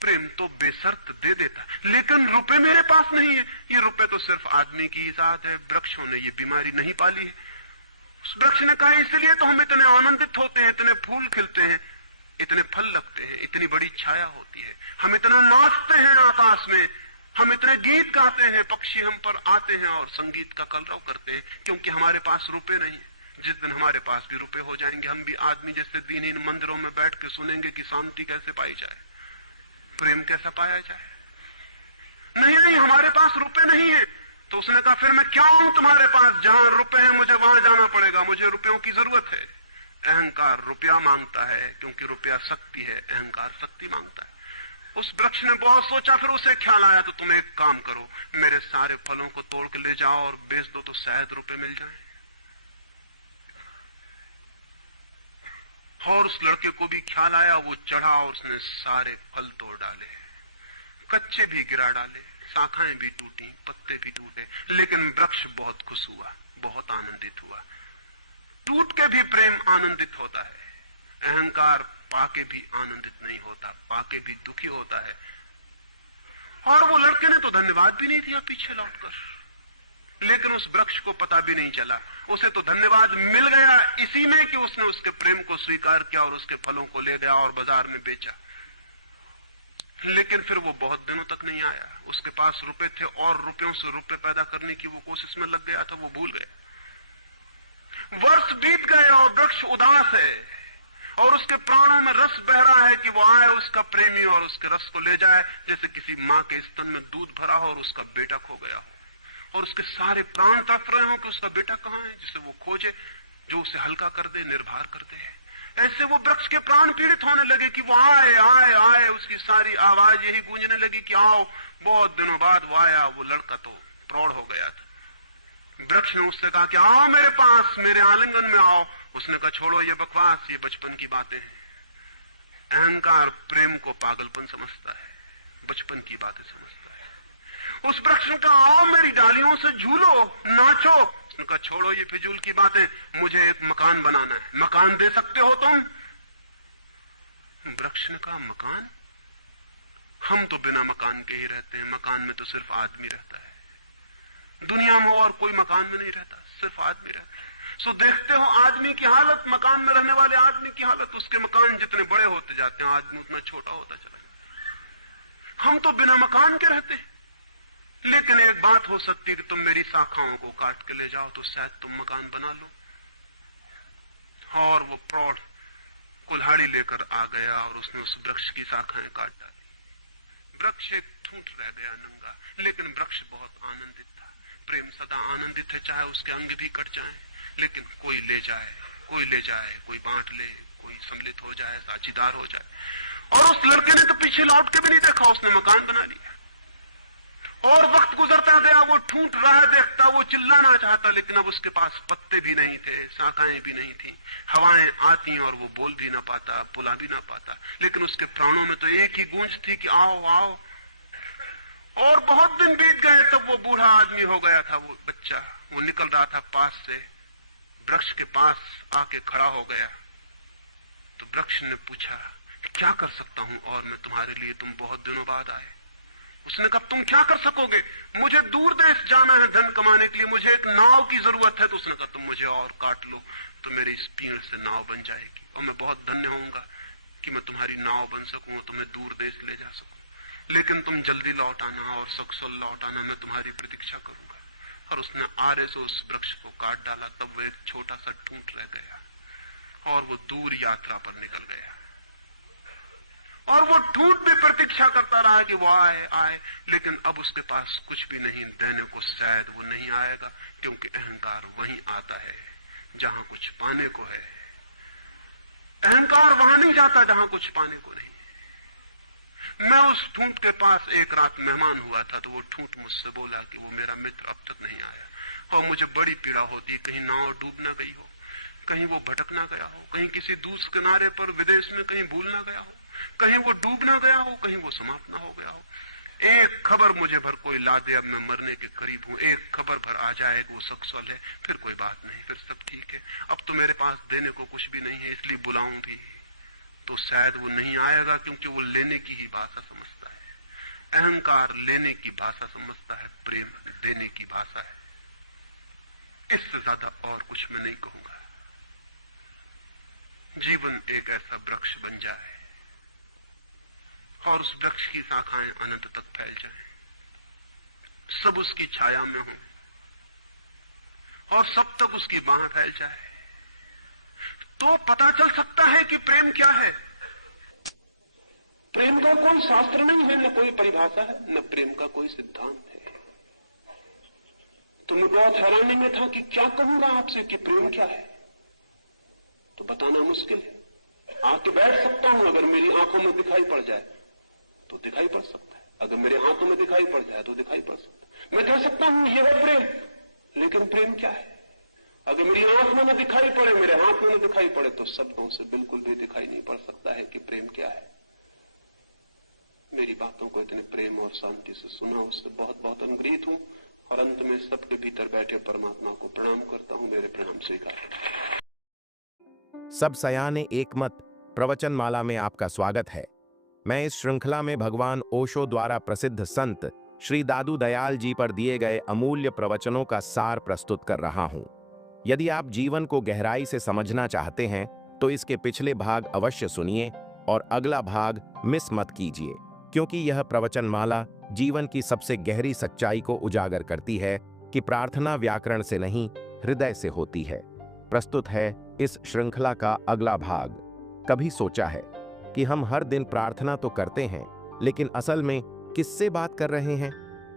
प्रेम तो बेशर्त दे देता है। लेकिन रुपए मेरे पास नहीं है। ये रुपए तो सिर्फ आदमी की इजाद है, वृक्षों ने ये बीमारी नहीं पाली है। उस वृक्ष ने कहा, इसलिए तो हम इतने आनंदित होते हैं, इतने फूल खिलते हैं, इतने फल लगते हैं, इतनी बड़ी छाया होती है, हम इतना नाचते हैं आकाश में, हम इतने गीत गाते हैं, पक्षी हम पर आते हैं और संगीत का कलरव करते हैं, क्योंकि हमारे पास रुपए नहीं है। जिस दिन हमारे पास भी रुपए हो जाएंगे, हम भी आदमी जैसे दीनहीन मंदिरों में बैठ के सुनेंगे कि शांति कैसे पाई जाए, प्रेम कैसा पाया जाए। नहीं नहीं, हमारे पास रुपए नहीं है। तो उसने कहा, फिर मैं क्या हूं तुम्हारे पास? जहां रुपए हैं मुझे वहां जाना पड़ेगा, मुझे रुपयों की जरूरत है। अहंकार रुपया मांगता है, क्योंकि रुपया शक्ति है, अहंकार शक्ति मांगता है। उस वृक्ष ने बहुत सोचा, फिर उसे ख्याल आया, तो तुम एक काम करो, मेरे सारे फलों को तोड़ के ले जाओ और बेच दो तो शायद रुपए मिल जाए। और उस लड़के को भी ख्याल आया, वो चढ़ा और उसने सारे फल तोड़ डाले, कच्चे भी गिरा डाले, शाखाएं भी टूटी, पत्ते भी टूटे। लेकिन वृक्ष बहुत खुश हुआ, बहुत आनंदित हुआ। टूट के भी प्रेम आनंदित होता है। अहंकार पाके भी आनंदित नहीं होता, पाके भी दुखी होता है। और वो लड़के ने तो धन्यवाद भी नहीं दिया पीछे लौटकर, लेकिन उस वृक्ष को पता भी नहीं चला। उसे तो धन्यवाद मिल गया इसी में कि उसने उसके प्रेम को स्वीकार किया और उसके फलों को ले गया और बाजार में बेचा। लेकिन फिर वो बहुत दिनों तक नहीं आया। उसके पास रुपए थे और रुपयों से रुपए पैदा करने की वो कोशिश में लग गया था, वो भूल गया। वर्ष बीत गए और वृक्ष उदास है और उसके प्राणों में रस बह रहा है कि वो आए उसका प्रेमी और उसके रस को ले जाए, जैसे किसी मां के स्तन में दूध भरा हो और उसका बेटा खो गया और उसके सारे प्राण तड़प रहे हो कि उसका बेटा कहां है, जिसे वो खोजे, जो उसे हल्का कर दे, निर्भर कर दे। ऐसे वो वृक्ष के प्राण पीड़ित होने लगे कि वो आए आए आए, उसकी सारी आवाज यही गूंजने लगी कि आओ। बहुत दिनों बाद वो आया। वो लड़का तो प्रौढ़ हो गया था। वृक्ष ने उससे कहा कि आओ मेरे पास, मेरे आलिंगन में आओ। उसने कहा छोड़ो ये बकवास, ये बचपन की बातें हैं। अहंकार प्रेम को पागलपन समझता है, बचपन की बातें समझता है। उस वृक्ष ने कहा आओ मेरी डालियों से झूलो, नाचो। उसने कहा छोड़ो ये फिजूल की बातें, मुझे एक मकान बनाना है। मकान दे सकते हो तुम? वृक्ष ने कहा मकान? हम तो बिना मकान के ही रहते हैं। मकान में तो सिर्फ आदमी रहता है। दुनिया में और कोई मकान में नहीं रहता, सिर्फ आदमी रहता है। सो देखते हो आदमी की हालत, मकान में रहने वाले आदमी की हालत। उसके मकान जितने बड़े होते जाते हैं, आदमी उतना छोटा होता चला जाता। हम तो बिना मकान के रहते हैं। लेकिन एक बात हो सकती है कि तुम मेरी शाखाओं को काट के ले जाओ तो शायद तुम मकान बना लो। और वो प्रौढ़ कुल्हाड़ी लेकर आ गया और उसने उस वृक्ष की शाखाएं काट डाली। वृक्ष एक ठूंठ रह गया नंगा, लेकिन वृक्ष बहुत आनंदित था। प्रेम सदा आनंदित है, चाहे उसके अंग भी कट जाएं, लेकिन कोई ले जाए, कोई ले जाए, कोई बांट ले, कोई सम्मिलित हो जाए, साझीदार हो जाए। और उस लड़के ने तो पीछे लौट के भी नहीं देखा, उसने मकान बना लिया। और वक्त गुजरता गया, वो ठूंठ रहा देखता, वो चिल्लाना चाहता, लेकिन अब उसके पास पत्ते भी नहीं थे, शाखाएं भी नहीं थी। हवाएं आती और वो बोल भी ना पाता, बुला भी ना पाता, लेकिन उसके प्राणों में तो एक ही गूंज थी कि आओ आओ। और बहुत दिन बीत गए, तब वो बूढ़ा आदमी हो गया था। वो बच्चा वो निकल रहा था पास से, वृक्ष के पास आके खड़ा हो गया। तो वृक्ष ने पूछा क्या कर सकता हूं और मैं तुम्हारे लिए, तुम बहुत दिनों बाद आए। उसने कहा तुम क्या कर सकोगे? मुझे दूर देश जाना है धन कमाने के लिए, मुझे एक नाव की जरूरत है। तो उसने कहा तुम मुझे और काट लो तो मेरी इस पीड़ से नाव बन जाएगी और मैं बहुत धन्य होऊंगा कि मैं तुम्हारी नाव बन सकूं, तुम्हें दूर देश ले जा सकूं। लेकिन तुम जल्दी लौट आना और सकुशल लौट आना, मैं तुम्हारी प्रतीक्षा करूंगा। और उसने आरे से उस वृक्ष को काट डाला। तब वो एक छोटा सा ठूंठ रह गया और वो दूर यात्रा पर निकल गया। और वो ठूंठ भी प्रतीक्षा करता रहा कि वो आए आए, लेकिन अब उसके पास कुछ भी नहीं देने को। शायद वो नहीं आएगा, क्योंकि अहंकार वहीं आता है जहां कुछ पाने को है। अहंकार वहां नहीं जाता जहां कुछ पाने को नहीं। मैं उस ठूंठ के पास एक रात मेहमान हुआ था, तो वो ठूंठ मुझसे बोला कि वो मेरा मित्र अब तक नहीं आया और मुझे बड़ी पीड़ा होती है। कहीं नाव डूब ना गई हो, कहीं वो भटक ना गया हो, कहीं किसी दूसरे किनारे पर विदेश में कहीं भूल ना गया हो, कहीं वो डूब ना गया हो, कहीं वो समाप्त ना हो गया हो। एक खबर मुझे भर कोई ला दे, अब मैं मरने के करीब हूं। एक खबर भर आ जाए वो सकुशल है, फिर कोई बात नहीं, फिर सब ठीक है। अब तो मेरे पास देने को कुछ भी नहीं है, इसलिए बुलाऊं भी तो शायद वो नहीं आएगा, क्योंकि वो लेने की ही भाषा समझता है। अहंकार लेने की भाषा समझता है, प्रेम देने की भाषा है। इससे ज्यादा और कुछ मैं नहीं कहूंगा। जीवन एक ऐसा वृक्ष बन जाए और उस वृक्ष की शाखाएं अनंत तक फैल जाएं, सब उसकी छाया में हो और सब तक उसकी बाह फैल जाए, तो पता चल सकता है कि प्रेम क्या है। प्रेम का कोई शास्त्र नहीं है, न कोई परिभाषा है, न प्रेम का कोई सिद्धांत है। तो मैं बहुत हैरानी में था कि क्या कहूंगा आपसे कि प्रेम क्या है, तो बताना मुश्किल है। आके बैठ सकता हूं, अगर मेरी आंखों में दिखाई पड़ जाए तो दिखाई पड़ सकता है, अगर मेरे हाथों में दिखाई पड़ जाए तो दिखाई पड़ सकता है। मैं कह सकता हूं यह है प्रेम, लेकिन प्रेम क्या है? अगर मेरी आंख में न दिखाई पड़े, मेरे हाथ में न दिखाई पड़े, तो शब्दों से बिल्कुल भी दिखाई नहीं पड़ सकता है कि प्रेम क्या है। मेरी बातों को इतने प्रेम और शांति से सुना, उससे बहुत बहुत अनुग्रहित हूं और अंत में सबके भीतर बैठे परमात्मा को प्रणाम करता हूं। मेरे प्रणाम स्वीकार। सब सयाने एक मत प्रवचन माला में आपका स्वागत है। मैं इस श्रृंखला में भगवान ओशो द्वारा प्रसिद्ध संत श्री दादू दयाल जी पर दिए गए अमूल्य प्रवचनों का सार प्रस्तुत कर रहा हूं। यदि आप जीवन को गहराई से समझना चाहते हैं तो इसके पिछले भाग अवश्य सुनिए और अगला भाग मिस मत कीजिए, क्योंकि यह प्रवचनमाला जीवन की सबसे गहरी सच्चाई को उजागर करती है कि प्रार्थना व्याकरण से नहीं, हृदय से होती है। प्रस्तुत है इस श्रृंखला का अगला भाग। कभी सोचा है कि हम हर दिन प्रार्थना तो करते हैं, लेकिन असल में किससे बात कर रहे हैं?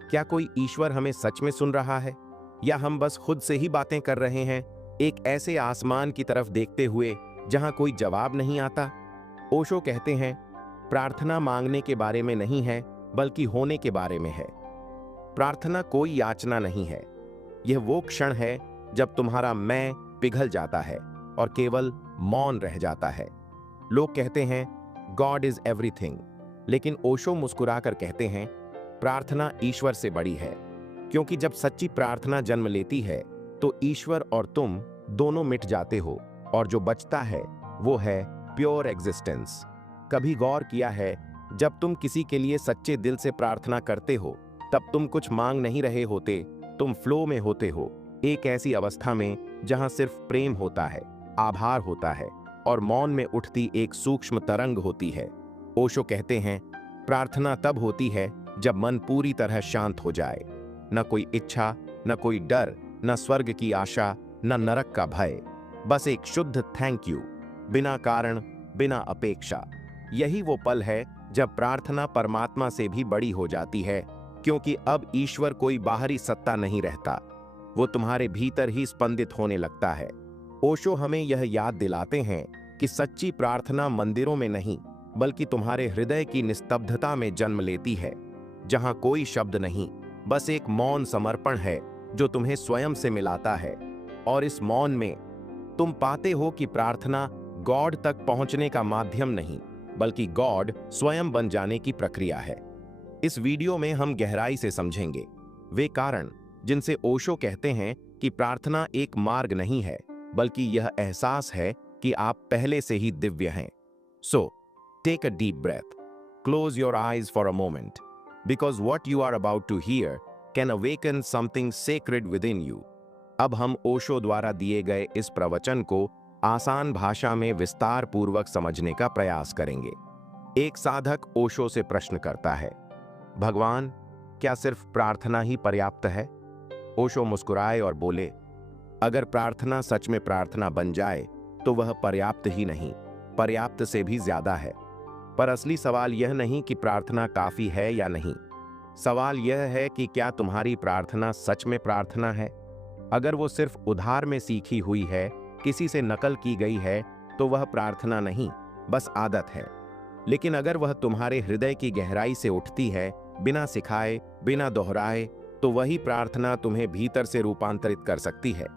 क्या कोई ईश्वर हमें सच में सुन रहा है, या हम बस खुद से ही बातें कर रहे हैं, एक ऐसे आसमान की तरफ देखते हुए जहां कोई जवाब नहीं आता? ओशो कहते हैं, प्रार्थना मांगने के बारे में नहीं है, बल्कि होने के बारे में है। प्रार्थना कोई याचना नहीं है, यह वो क्षण है जब तुम्हारा मैं पिघल जाता है और केवल मौन रह जाता है। लोग कहते हैं गॉड इज एवरीथिंग, लेकिन ओशो मुस्कुराकर कहते हैं प्रार्थना ईश्वर से बड़ी है, क्योंकि जब सच्ची प्रार्थना जन्म लेती है तो ईश्वर और तुम दोनों मिट जाते हो, और जो बचता है वो है प्योर एग्जिस्टेंस। कभी गौर किया है, जब तुम किसी के लिए सच्चे दिल से प्रार्थना करते हो तब तुम कुछ मांग नहीं रहे होते, तुम फ्लो में होते हो, एक ऐसी अवस्था में जहां सिर्फ प्रेम होता है, आभार होता है और मौन में उठती एक सूक्ष्म तरंग होती है। ओशो कहते हैं प्रार्थना तब होती है जब मन पूरी तरह शांत हो जाए, न कोई इच्छा, न कोई डर, न स्वर्ग की आशा, न नरक का भय, बस एक शुद्ध थैंक यू, बिना कारण, बिना अपेक्षा। यही वो पल है जब प्रार्थना परमात्मा से भी बड़ी हो जाती है, क्योंकि अब ईश्वर कोई बाहरी सत्ता नहीं रहता, वो तुम्हारे भीतर ही स्पंदित होने लगता है। ओशो हमें यह याद दिलाते हैं कि सच्ची प्रार्थना मंदिरों में नहीं, बल्कि तुम्हारे हृदय की निस्तब्धता में जन्म लेती है, जहां कोई शब्द नहीं, बस एक मौन समर्पण है जो तुम्हें स्वयं से मिलाता है। और इस मौन में तुम पाते हो कि प्रार्थना गॉड तक पहुंचने का माध्यम नहीं, बल्कि गॉड स्वयं बन जाने की प्रक्रिया है। इस वीडियो में हम गहराई से समझेंगे वे कारण जिनसे ओशो कहते हैं कि प्रार्थना एक मार्ग नहीं है, बल्कि यह एहसास है कि आप पहले से ही दिव्य हैं। So take a deep breath, close your eyes for a moment, because what you are about to hear can awaken something sacred within you. अब हम ओशो द्वारा दिए गए इस प्रवचन को आसान भाषा में विस्तार पूर्वक समझने का प्रयास करेंगे। एक साधक ओशो से प्रश्न करता है, भगवान, क्या सिर्फ प्रार्थना ही पर्याप्त है? ओशो मुस्कुराए और बोले, अगर प्रार्थना सच में प्रार्थना बन जाए तो वह पर्याप्त ही नहीं, पर्याप्त से भी ज्यादा है। पर असली सवाल यह नहीं कि प्रार्थना काफी है या नहीं, सवाल यह है कि क्या तुम्हारी प्रार्थना सच में प्रार्थना है। अगर वो सिर्फ उधार में सीखी हुई है, किसी से नकल की गई है, तो वह प्रार्थना नहीं, बस आदत है। लेकिन अगर वह तुम्हारे हृदय की गहराई से उठती है, बिना सिखाए, बिना दोहराए, तो वही प्रार्थना तुम्हें भीतर से रूपांतरित कर सकती है।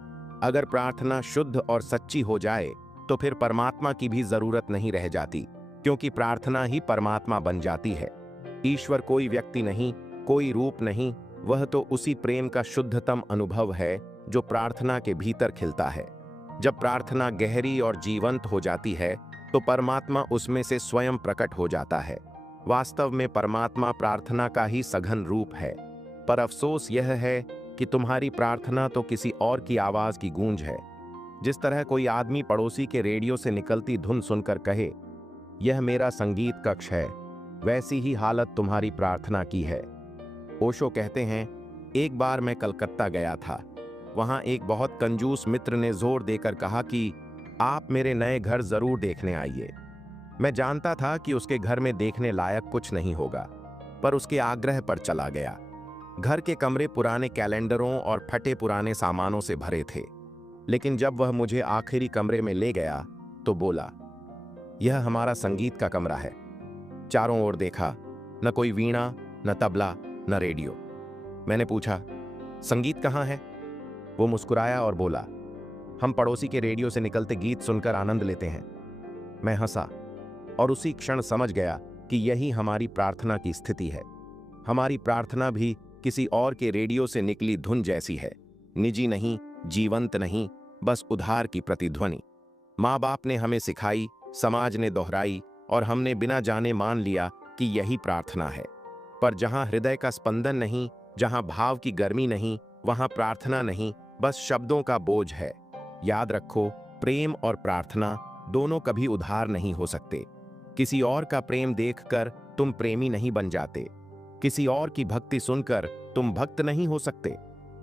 अगर प्रार्थना शुद्ध और सच्ची हो जाए तो फिर परमात्मा की भी जरूरत नहीं रह जाती, क्योंकि प्रार्थना ही परमात्मा बन जाती है। ईश्वर कोई व्यक्ति नहीं, कोई रूप नहीं, वह तो उसी प्रेम का शुद्धतम अनुभव है जो प्रार्थना के भीतर खिलता है। जब प्रार्थना गहरी और जीवंत हो जाती है तो परमात्मा उसमें से स्वयं प्रकट हो जाता है। वास्तव में परमात्मा प्रार्थना का ही सघन रूप है। पर अफसोस यह है कि तुम्हारी प्रार्थना तो किसी और की आवाज की गूंज है। जिस तरह कोई आदमी पड़ोसी के रेडियो से निकलती धुन सुनकर कहे, यह मेरा संगीत कक्ष है, वैसी ही हालत तुम्हारी प्रार्थना की है। ओशो कहते हैं, एक बार मैं कलकत्ता गया था। वहां एक बहुत कंजूस मित्र ने जोर देकर कहा कि आप मेरे नए घर जरूर देखने आइए। मैं जानता था कि उसके घर में देखने लायक कुछ नहीं होगा, पर उसके आग्रह पर चला गया। घर के कमरे पुराने कैलेंडरों और फटे पुराने सामानों से भरे थे, लेकिन जब वह मुझे आखिरी कमरे में ले गया तो बोला, यह हमारा संगीत का कमरा है। चारों ओर देखा, न कोई वीणा, न तबला, न रेडियो। मैंने पूछा, संगीत कहाँ है? वो मुस्कुराया और बोला, हम पड़ोसी के रेडियो से निकलते गीत सुनकर आनंद लेते हैं। मैं हंसा और उसी क्षण समझ गया कि यही हमारी प्रार्थना की स्थिति है। हमारी प्रार्थना भी किसी और के रेडियो से निकली धुन जैसी है, निजी नहीं, जीवंत नहीं, बस उधार की प्रतिध्वनि। माँ बाप ने हमें सिखाई, समाज ने दोहराई, और हमने बिना जाने मान लिया कि यही प्रार्थना है। पर जहां हृदय का स्पंदन नहीं, जहां भाव की गर्मी नहीं, वहां प्रार्थना नहीं, बस शब्दों का बोझ है। याद रखो, प्रेम और प्रार्थना दोनों कभी उधार नहीं हो सकते। किसी और का प्रेम देखकर तुम प्रेमी नहीं बन जाते। किसी और की भक्ति सुनकर तुम भक्त नहीं हो सकते।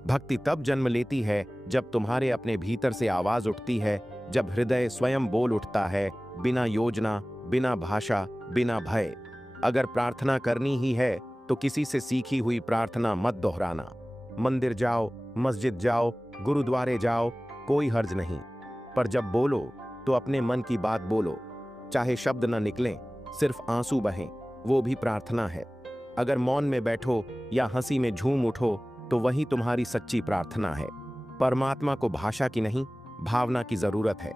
भक्ति तब जन्म लेती है जब तुम्हारे अपने भीतर से आवाज उठती है, जब हृदय स्वयं बोल उठता है, बिना योजना, बिना भाषा, बिना भय। अगर प्रार्थना करनी ही है तो किसी से सीखी हुई प्रार्थना मत दोहराना। मंदिर जाओ, मस्जिद जाओ, गुरुद्वारे जाओ, कोई हर्ज नहीं, पर जब बोलो तो अपने मन की बात बोलो। चाहे शब्द न निकलें, सिर्फ आंसू बहें, वो भी प्रार्थना है। अगर मौन में बैठो या हंसी में झूम उठो तो वही तुम्हारी सच्ची प्रार्थना है। परमात्मा को भाषा की नहीं, भावना की जरूरत है।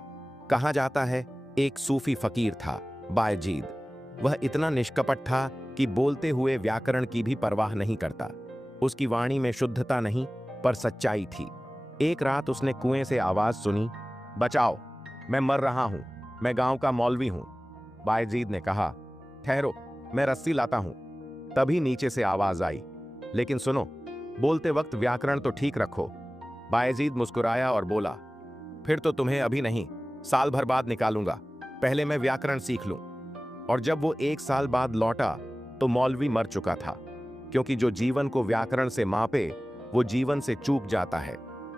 कहा जाता है एक सूफी फकीर था, बायजीद। वह इतना निष्कपट था कि बोलते हुए व्याकरण की भी परवाह नहीं करता। उसकी वाणी में शुद्धता नहीं, पर सच्चाई थी। एक रात उसने कुएं से आवाज सुनी, बचाओ, मैं मर रहा हूं, मैं गांव का मौलवी हूं। बायजीद ने कहा, ठहरो, मैं रस्सी लाता हूं। तभी नीचे से आवाज आई, लेकिन सुनो, बोलते वक्त व्याकरण तो ठीक रखो। बायजीद मुस्कुराया और बोला, फिर तो तुम्हें अभी नहीं, साल भर बाद निकालूंगा, पहले मैं व्याकरण सीख लूं। और जब वो 1 साल बाद लौटा तो मौलवी मर चुका था, क्योंकि जो जीवन को व्याकरण से मापे वो जीवन से चूक जाता है,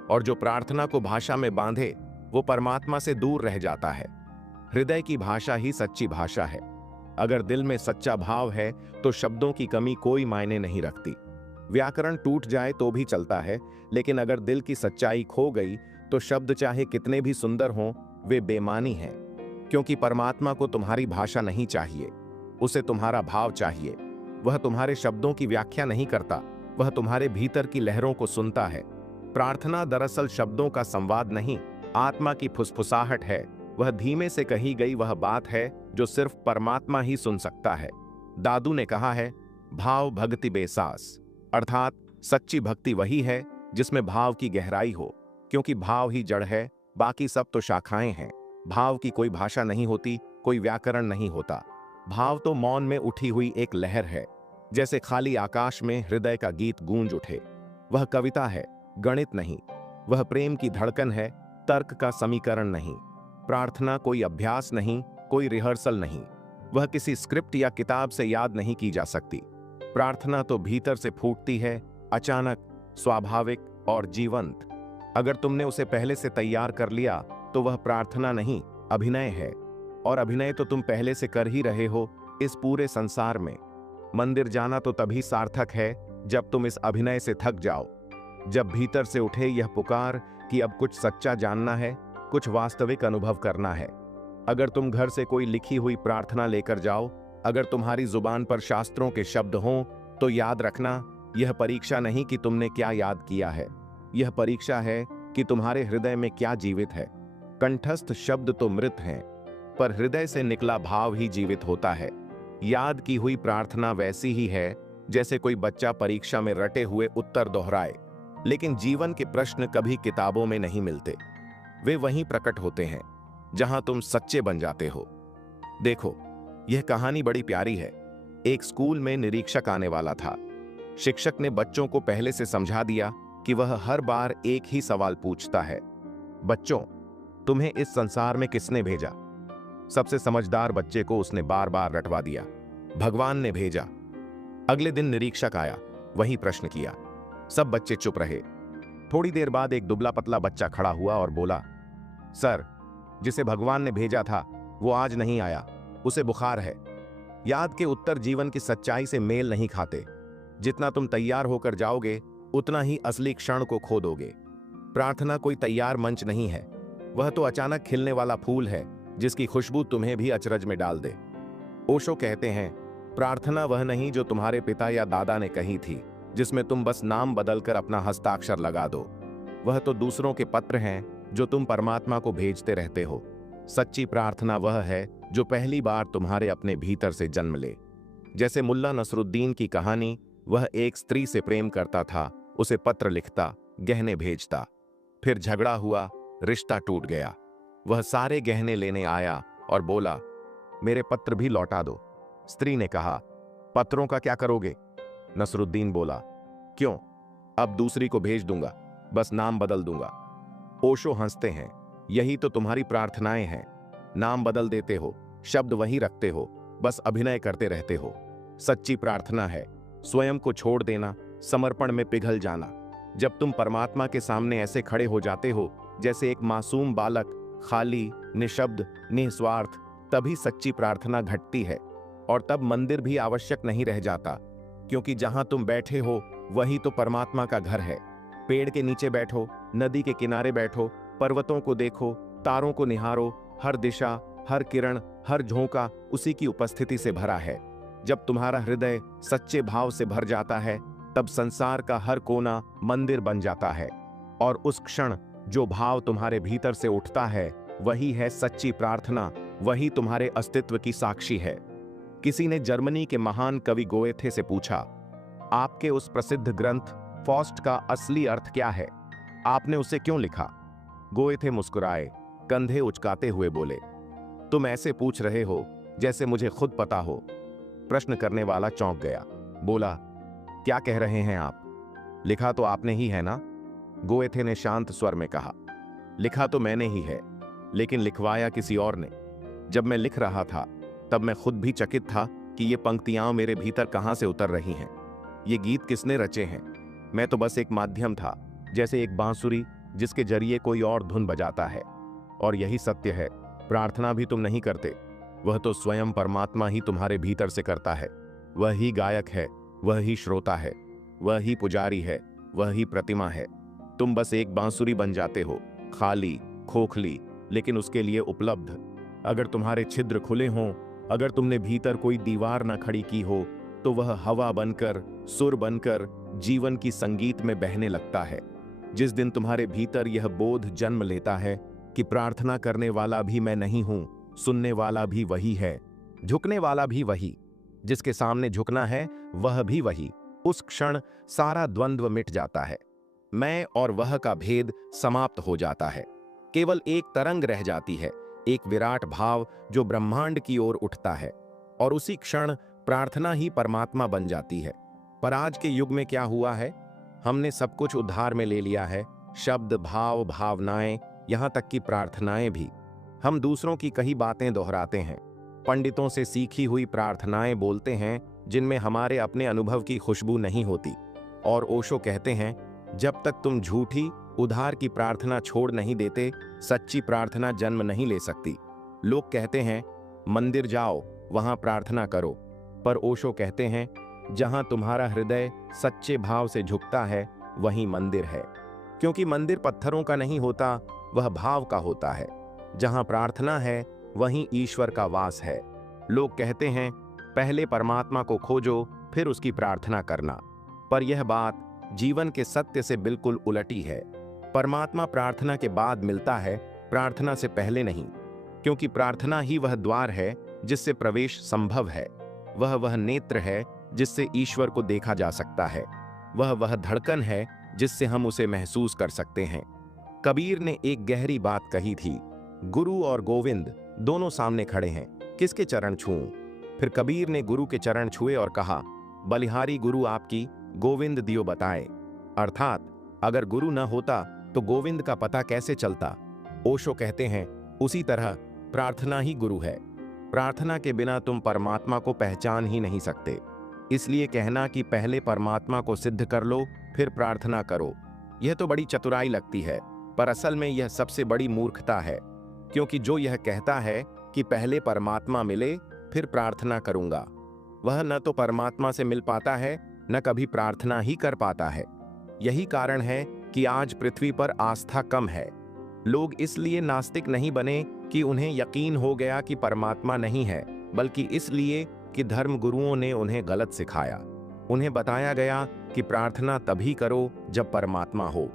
और जो प्रार्थना को भाषा में बांधे वो परमात्मा से दूर रह जाता है। हृदय की भाषा ही सच्ची भाषा है। अगर दिल में सच्चा भाव है तो शब्दों की कमी कोई मायने नहीं रखती। व्याकरण टूट जाए तो भी चलता है, लेकिन अगर दिल की सच्चाई खो गई तो शब्द चाहे कितने भी सुंदर हों, वे बेमानी हैं। क्योंकि परमात्मा को तुम्हारी भाषा नहीं चाहिए, उसे तुम्हारा भाव चाहिए। वह तुम्हारे शब्दों की व्याख्या नहीं करता, वह तुम्हारे भीतर की लहरों को सुनता है। प्रार्थना दरअसल शब्दों का संवाद नहीं, आत्मा की फुसफुसाहट है। वह धीमे से कही गई वह बात है जो सिर्फ परमात्मा ही सुन सकता है। दादू ने कहा है, भाव भक्ति बेसास, अर्थात सच्ची भक्ति वही है जिसमें भाव की गहराई हो, क्योंकि भाव ही जड़ है, बाकी सब तो शाखाएं हैं। भाव की कोई भाषा नहीं होती, कोई व्याकरण नहीं होता। भाव तो मौन में उठी हुई एक लहर है, जैसे खाली आकाश में हृदय का गीत गूंज उठे। वह कविता है, गणित नहीं। वह प्रेम की धड़कन है, तर्क का समीकरण नहीं। प्रार्थना कोई अभ्यास नहीं, कोई रिहर्सल नहीं। वह किसी स्क्रिप्ट या किताब से याद नहीं की जा सकती। प्रार्थना तो भीतर से फूटती है, अचानक, स्वाभाविक और जीवंत। अगर तुमने उसे पहले से तैयार कर लिया तो वह प्रार्थना नहीं, अभिनय है। और अभिनय तो तुम पहले से कर ही रहे हो इस पूरे संसार में। मंदिर जाना तो तभी सार्थक है जब तुम इस अभिनय से थक जाओ, जब भीतर से उठे यह पुकार कि अब कुछ सच्चा जानना है, कुछ वास्तविक अनुभव करना है। अगर तुम घर से कोई लिखी हुई प्रार्थना लेकर जाओ, अगर तुम्हारी जुबान पर शास्त्रों के शब्द हों, तो याद रखना, यह परीक्षा नहीं कि तुमने क्या याद किया है, यह परीक्षा है कि तुम्हारे हृदय में क्या जीवित है। कंठस्थ शब्द तो मृत हैं, पर हृदय से निकला भाव ही जीवित होता है। याद की हुई प्रार्थना वैसी ही है जैसे कोई बच्चा परीक्षा में रटे हुए उत्तर दोहराए, लेकिन जीवन के प्रश्न कभी किताबों में नहीं मिलते। वे वहीं प्रकट होते हैं जहां तुम सच्चे बन जाते हो। देखो, यह कहानी बड़ी प्यारी है। एक स्कूल में निरीक्षक आने वाला था। शिक्षक ने बच्चों को पहले से समझा दिया कि वह हर बार एक ही सवाल पूछता है, बच्चों, तुम्हें इस संसार में किसने भेजा? सबसे समझदार बच्चे को उसने बार बार रटवा दिया, भगवान ने भेजा। अगले दिन निरीक्षक आया, वही प्रश्न किया। सब बच्चे चुप रहे। थोड़ी देर बाद एक दुबला पतला बच्चा खड़ा हुआ और बोला, सर, जिसे भगवान ने भेजा था वो आज नहीं आया, उसे बुखार है। याद के उत्तर जीवन की सच्चाई से मेल नहीं खाते। जितना तुम तैयार होकर जाओगे उतना ही असली क्षण को खो दोगे। प्रार्थना कोई तैयार मंच नहीं है, वह तो अचानक खिलने वाला फूल है जिसकी खुशबू तुम्हें भी अचरज में डाल दे। ओशो कहते हैं, प्रार्थना वह नहीं जो तुम्हारे पिता या दादा ने कही थी, जिसमें तुम बस नाम बदलकर अपना हस्ताक्षर लगा दो। वह तो दूसरों के पत्र हैं जो तुम परमात्मा को भेजते रहते हो। सच्ची प्रार्थना वह है जो पहली बार तुम्हारे अपने भीतर से जन्म ले। जैसे मुल्ला नसरुद्दीन की कहानी, वह एक स्त्री से प्रेम करता था, उसे पत्र लिखता, गहने भेजता, फिर झगड़ा हुआ, रिश्ता टूट गया। वह सारे गहने लेने आया और बोला, मेरे पत्र भी लौटा दो। स्त्री ने कहा, पत्रों का क्या करोगे? नसरुद्दीन बोला, क्यों, अब दूसरी को भेज दूंगा, बस नाम बदल दूंगा। ओशो हंसते हैं, यही तो तुम्हारी प्रार्थनाएं हैं। नाम बदल देते हो, शब्द वही रखते हो, बस अभिनय करते रहते हो। सच्ची प्रार्थना है स्वयं को छोड़ देना, समर्पण में पिघल जाना। जब तुम परमात्मा के सामने ऐसे खड़े हो जाते हो जैसे एक मासूम बालक, खाली, निशब्द, निस्वार्थ, तभी सच्ची प्रार्थना घटती है। और तब मंदिर भी आवश्यक नहीं रह जाता, क्योंकि जहां तुम बैठे हो वही तो परमात्मा का घर है। पेड़ के नीचे बैठो, नदी के किनारे बैठो, पर्वतों को देखो, तारों को निहारो, हर दिशा, हर किरण, हर झोंका उसी की उपस्थिति से भरा है। जब तुम्हारा हृदय सच्चे भाव से भर जाता है तब संसार का हर कोना मंदिर बन जाता है। और उस क्षण जो भाव तुम्हारे भीतर से उठता है वही है सच्ची प्रार्थना, वही तुम्हारे अस्तित्व की साक्षी है। किसी ने जर्मनी के महान कवि गोएथे से पूछा, आपके उस प्रसिद्ध ग्रंथ फॉस्ट का असली अर्थ क्या है? आपने उसे क्यों लिखा? गोएथे मुस्कुराए, कंधे उचकाते हुए बोले, तुम ऐसे पूछ रहे हो जैसे मुझे खुद पता हो। प्रश्न करने वाला चौंक गया, बोला, क्या कह रहे हैं आप? लिखा तो आपने ही है ना? गोएथे ने शांत स्वर में कहा, लिखा तो मैंने ही है, लेकिन लिखवाया किसी और ने। जब मैं लिख रहा था तब मैं खुद भी चकित था कि ये पंक्तियां मेरे भीतर कहां से उतर रही हैं। ये गीत किसने रचे हैं? मैं तो बस एक माध्यम था, जैसे एक बांसुरी जिसके जरिए कोई और धुन बजाता है। और यही सत्य है, प्रार्थना भी तुम नहीं करते, वह तो स्वयं परमात्मा ही तुम्हारे भीतर से करता है। वह ही गायक है, वह ही श्रोता है, वह ही पुजारी है, वह ही प्रतिमा है। तुम बस एक बांसुरी बन जाते हो, खाली, खोखली, लेकिन उसके लिए उपलब्ध। अगर तुम्हारे छिद्र खुले हों, अगर तुमने भीतर कोई दीवार न खड़ी की हो, तो वह हवा बनकर, सुर बनकर जीवन की संगीत में बहने लगता है। जिस दिन तुम्हारे भीतर यह बोध जन्म लेता है कि प्रार्थना करने वाला भी मैं नहीं हूं, सुनने वाला भी वही है, झुकने वाला भी वही, जिसके सामने झुकना है वह भी वही, उस क्षण सारा द्वंद्व मिट जाता है। मैं और वह का भेद समाप्त हो जाता है। केवल एक तरंग रह जाती है, एक विराट भाव जो ब्रह्मांड की ओर उठता है, और उसी क्षण प्रार्थना ही परमात्मा बन जाती है। पर आज के युग में क्या हुआ है? हमने सब कुछ उद्धार में ले लिया है, शब्द, भाव, भावनाएं, यहां तक कि प्रार्थनाएं भी। हम दूसरों की कही बातें दोहराते हैं, पंडितों से सीखी हुई प्रार्थनाएं बोलते हैं जिनमें हमारे अपने अनुभव की खुशबू नहीं होती। और ओशो कहते हैं, जब तक तुम झूठी, उधार की प्रार्थना छोड़ नहीं देते, सच्ची प्रार्थना जन्म नहीं ले सकती। लोग कहते हैं, मंदिर जाओ, वहां प्रार्थना करो, पर ओशो कहते हैं, जहां तुम्हारा हृदय सच्चे भाव से झुकता है वहीं मंदिर है। क्योंकि मंदिर पत्थरों का नहीं होता, वह भाव का होता है। जहां प्रार्थना है वहीं ईश्वर का वास है। लोग कहते हैं, पहले परमात्मा को खोजो, फिर उसकी प्रार्थना करना, पर यह बात जीवन के सत्य से बिल्कुल उलटी है। परमात्मा प्रार्थना के बाद मिलता है, प्रार्थना से पहले नहीं, क्योंकि प्रार्थना ही वह द्वार है जिससे प्रवेश संभव है। वह नेत्र है जिससे ईश्वर को देखा जा सकता है। वह धड़कन है जिससे हम उसे महसूस कर सकते हैं। कबीर ने एक गहरी बात कही थी, गुरु और गोविंद दोनों सामने खड़े हैं, किसके चरण छूऊं? फिर कबीर ने गुरु के चरण छुए और कहा, बलिहारी गुरु आपकी, गोविंद दियो बताए। अर्थात अगर गुरु न होता तो गोविंद का पता कैसे चलता? ओशो कहते हैं, उसी तरह प्रार्थना ही गुरु है। प्रार्थना के बिना तुम परमात्मा को पहचान ही नहीं सकते। इसलिए कहना कि पहले परमात्मा को सिद्ध कर लो फिर प्रार्थना करो, यह तो बड़ी चतुराई लगती है, पर असल में यह सबसे बड़ी मूर्खता है। क्योंकि जो यह कहता है कि पहले परमात्मा मिले फिर प्रार्थना करूंगा, वह न तो परमात्मा से मिल पाता है, न कभी प्रार्थना ही कर पाता है। यही कारण है कि आज पृथ्वी पर आस्था कम है। लोग इसलिए नास्तिक नहीं बने कि उन्हें यकीन हो गया कि परमात्मा नहीं है, बल्कि इसलिए कि धर्म गुरुओं ने उन्हें गलत सिखाया। उन्हें बताया गया कि प्रार्थना तभी करो जब परमात्मा हो,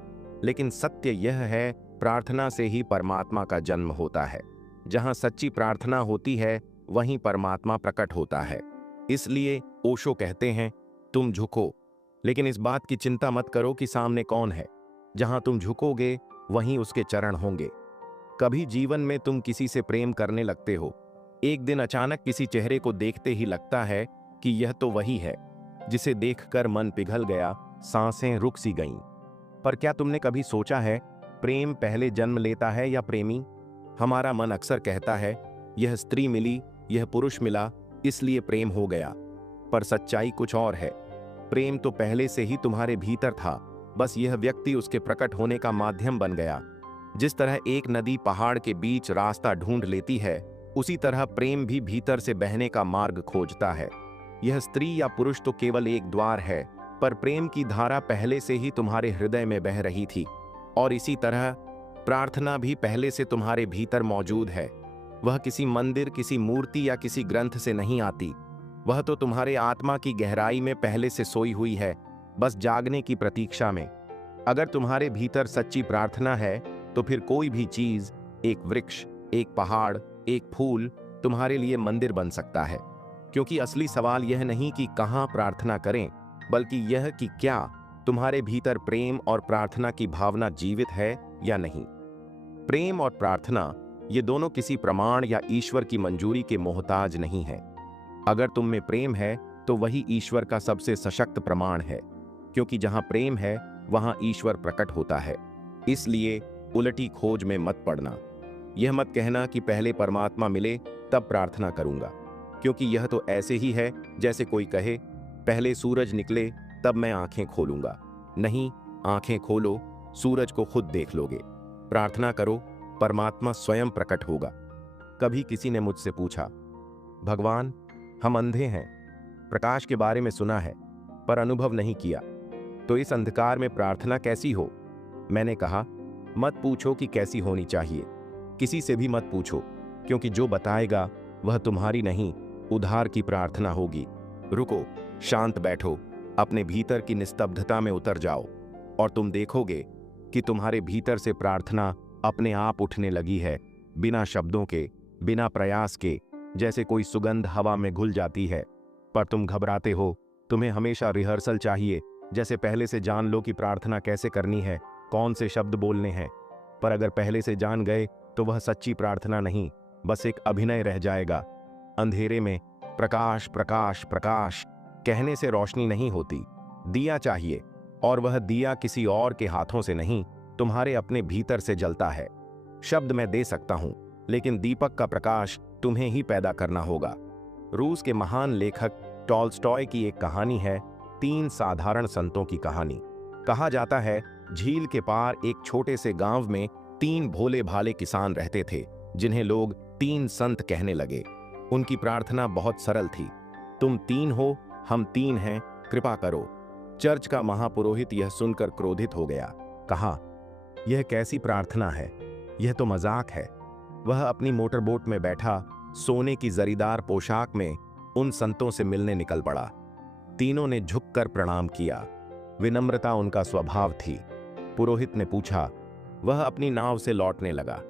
लेकिन सत्य यह है, प्रार्थना से ही परमात्मा का जन्म होता है। जहां सच्ची प्रार्थना होती है वहीं परमात्मा प्रकट होता है। इसलिए ओशो कहते हैं, तुम झुको, लेकिन इस बात की चिंता मत करो कि सामने कौन है। जहां तुम झुकोगे वहीं उसके चरण होंगे। कभी जीवन में तुम किसी से प्रेम करने लगते हो, एक दिन अचानक किसी चेहरे को देखते ही लगता है कि यह तो वही है जिसे देखकर मन पिघल गया, सांसें रुक सी गईं। पर क्या तुमने कभी सोचा है, प्रेम पहले जन्म लेता है या प्रेमी? हमारा मन अक्सर कहता है, यह स्त्री मिली, यह पुरुष मिला, इसलिए प्रेम हो गया। पर सच्चाई कुछ और है। प्रेम तो पहले से ही तुम्हारे भीतर था, बस यह व्यक्ति उसके प्रकट होने का माध्यम बन गया। जिस तरह एक नदी पहाड़ के बीच रास्ता ढूंढ लेती है, उसी तरह प्रेम भी भीतर से बहने का मार्ग खोजता है। यह स्त्री या पुरुष तो केवल एक द्वार है, पर प्रेम की धारा पहले से ही तुम्हारे हृदय में बह रही थी। और इसी तरह प्रार्थना भी पहले से तुम्हारे भीतर मौजूद है। वह किसी मंदिर, किसी मूर्ति या किसी ग्रंथ से नहीं आती। वह तो तुम्हारे आत्मा की गहराई में पहले से सोई हुई है, बस जागने की प्रतीक्षा में। अगर तुम्हारे भीतर सच्ची प्रार्थना है तो फिर कोई भी चीज, एक वृक्ष, एक पहाड़, एक फूल तुम्हारे लिए मंदिर बन सकता है। क्योंकि असली सवाल यह नहीं कि कहां प्रार्थना करें, बल्कि यह कि क्या तुम्हारे भीतर प्रेम और प्रार्थना की भावना जीवित है या नहीं। प्रेम और प्रार्थना ये दोनों किसी प्रमाण या ईश्वर की मंजूरी के मोहताज नहीं है। अगर तुम में प्रेम है तो वही ईश्वर का सबसे सशक्त प्रमाण है, क्योंकि जहां प्रेम है वहां ईश्वर प्रकट होता है। इसलिए उलटी खोज में मत पड़ना। यह मत कहना कि पहले परमात्मा मिले तब प्रार्थना करूंगा, क्योंकि यह तो ऐसे ही है जैसे कोई कहे पहले सूरज निकले तब मैं आंखें खोलूंगा। नहीं, आंखें खोलो, सूरज को खुद देख लोगे। प्रार्थना करो, परमात्मा स्वयं प्रकट होगा। कभी किसी ने मुझसे पूछा, भगवान हम अंधे हैं, प्रकाश के बारे में सुना है पर अनुभव नहीं किया, तो इस अंधकार में प्रार्थना कैसी हो? मैंने कहा, मत पूछो कि कैसी होनी चाहिए, किसी से भी मत पूछो, क्योंकि जो बताएगा वह तुम्हारी नहीं, उधार की प्रार्थना होगी। रुको, शांत बैठो, अपने भीतर की निस्तब्धता में उतर जाओ और तुम देखोगे कि तुम्हारे भीतर से प्रार्थना अपने आप उठने लगी है, बिना शब्दों के, बिना प्रयास के, जैसे कोई सुगंध हवा में घुल जाती है। पर तुम घबराते हो, तुम्हें हमेशा रिहर्सल चाहिए, जैसे पहले से जान लो कि प्रार्थना कैसे करनी है, कौन से शब्द बोलने हैं। पर अगर पहले से जान गए तो वह सच्ची प्रार्थना नहीं, बस एक अभिनय रह जाएगा। अंधेरे में प्रकाश प्रकाश प्रकाश कहने से रोशनी नहीं होती, दिया चाहिए, और वह दिया किसी और के हाथों से नहीं, तुम्हारे अपने भीतर से जलता है। शब्द मैं दे सकता हूं, लेकिन दीपक का प्रकाश तुम्हें ही पैदा करना होगा। रूस के महान लेखक टॉल्स्टॉय की एक कहानी है, 3 साधारण संतों की कहानी। कहा जाता है, झील के पार एक छोटे से गांव में 3 भोले भाले किसान रहते थे, जिन्हें लोग 3 संत कहने लगे। उनकी प्रार्थना बहुत सरल थी, तुम 3 हो, हम 3 हैं, कृपा करो। चर्च का महापुरोहित यह सुनकर क्रोधित हो गया। कहा, यह कैसी प्रार्थना है, यह तो मजाक है। वह अपनी मोटरबोट में बैठा सोने की जरीदार पोशाक में उन संतों से मिलने निकल पड़ा। तीनों ने झुककर प्रणाम किया, विनम्रता उनका स्वभाव थी। पुरोहित ने पूछा, वह अपनी नाव से लौटने लगा,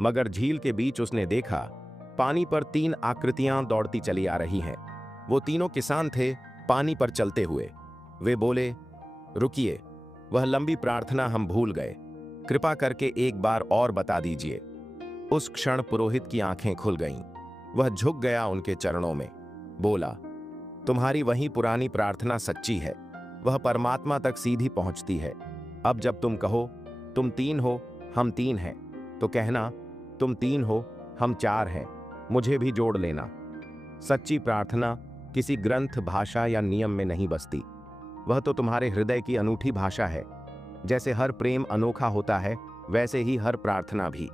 मगर झील के बीच उसने देखा पानी पर 3 आकृतियां दौड़ती चली आ रही हैं। वो तीनों किसान थे, पानी पर चलते हुए। वे बोले, रुकिए, वह लंबी प्रार्थना हम भूल गए, कृपा करके एक बार और बता दीजिए। उस क्षण पुरोहित की आंखें खुल गईं। वह झुक गया उनके चरणों में, बोला, तुम्हारी वही पुरानी प्रार्थना सच्ची है, वह परमात्मा तक सीधी पहुंचती है। अब जब तुम कहो तुम 3 हो, हम 3 हैं, तो कहना तुम 3 हो, हम 4 हैं, मुझे भी जोड़ लेना। सच्ची प्रार्थना किसी ग्रंथ, भाषा या नियम में नहीं बसती, वह तो तुम्हारे हृदय की अनूठी भाषा है। जैसे हर प्रेम अनोखा होता है, वैसे ही हर प्रार्थना भी।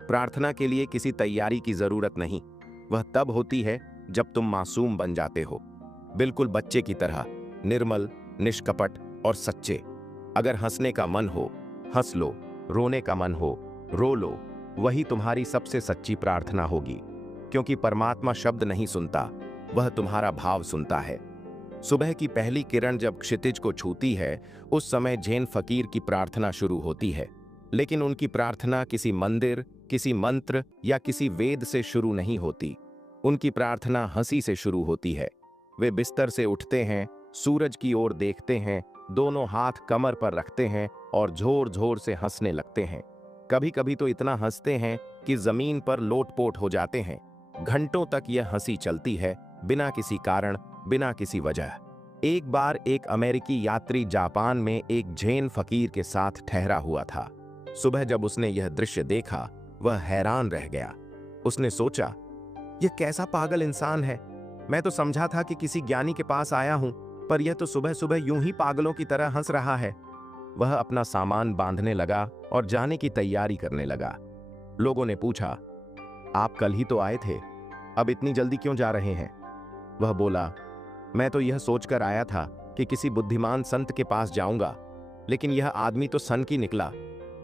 प्रार्थना के लिए किसी तैयारी की जरूरत नहीं, वह तब होती है जब तुम मासूम बन जाते हो, बिल्कुल बच्चे की तरह, निर्मल, निष्कपट और सच्चे। अगर हंसने का मन हो, हंस लो, रोने का मन हो, रो लो, वही तुम्हारी सबसे सच्ची प्रार्थना होगी। क्योंकि परमात्मा शब्द नहीं सुनता, वह तुम्हारा भाव सुनता है। सुबह की पहली किरण जब क्षितिज को छूती है, उस समय जैन फकीर की प्रार्थना शुरू होती है। लेकिन उनकी प्रार्थना किसी मंदिर, किसी मंत्र या किसी वेद से शुरू नहीं होती। उनकी प्रार्थना हंसी से शुरू होती है। वे बिस्तर से उठते हैं, सूरज की ओर देखते हैं, दोनों हाथ कमर पर रखते हैं और जोर जोर से हंसने लगते हैं। कभी कभी तो इतना हंसते हैं कि जमीन पर लोटपोट हो जाते हैं। घंटों तक यह हंसी चलती है, बिना किसी कारण, बिना किसी वजह। एक बार एक अमेरिकी यात्री जापान में एक जैन फकीर के साथ ठहरा हुआ था। सुबह जब उसने यह दृश्य देखा, वह हैरान रह गया। उसने सोचा, यह कैसा पागल इंसान है, मैं तो समझा था कि किसी ज्ञानी के पास आया हूं, पर यह तो सुबह सुबह यूं ही पागलों की तरह हंस रहा है। वह अपना सामान बांधने लगा और जाने की तैयारी करने लगा। लोगों ने पूछा, आप कल ही तो आए थे, अब इतनी जल्दी क्यों जा रहे हैं? वह बोला, मैं तो यह सोचकर आया था कि किसी बुद्धिमान संत के पास जाऊंगा, लेकिन यह आदमी तो सन की निकला,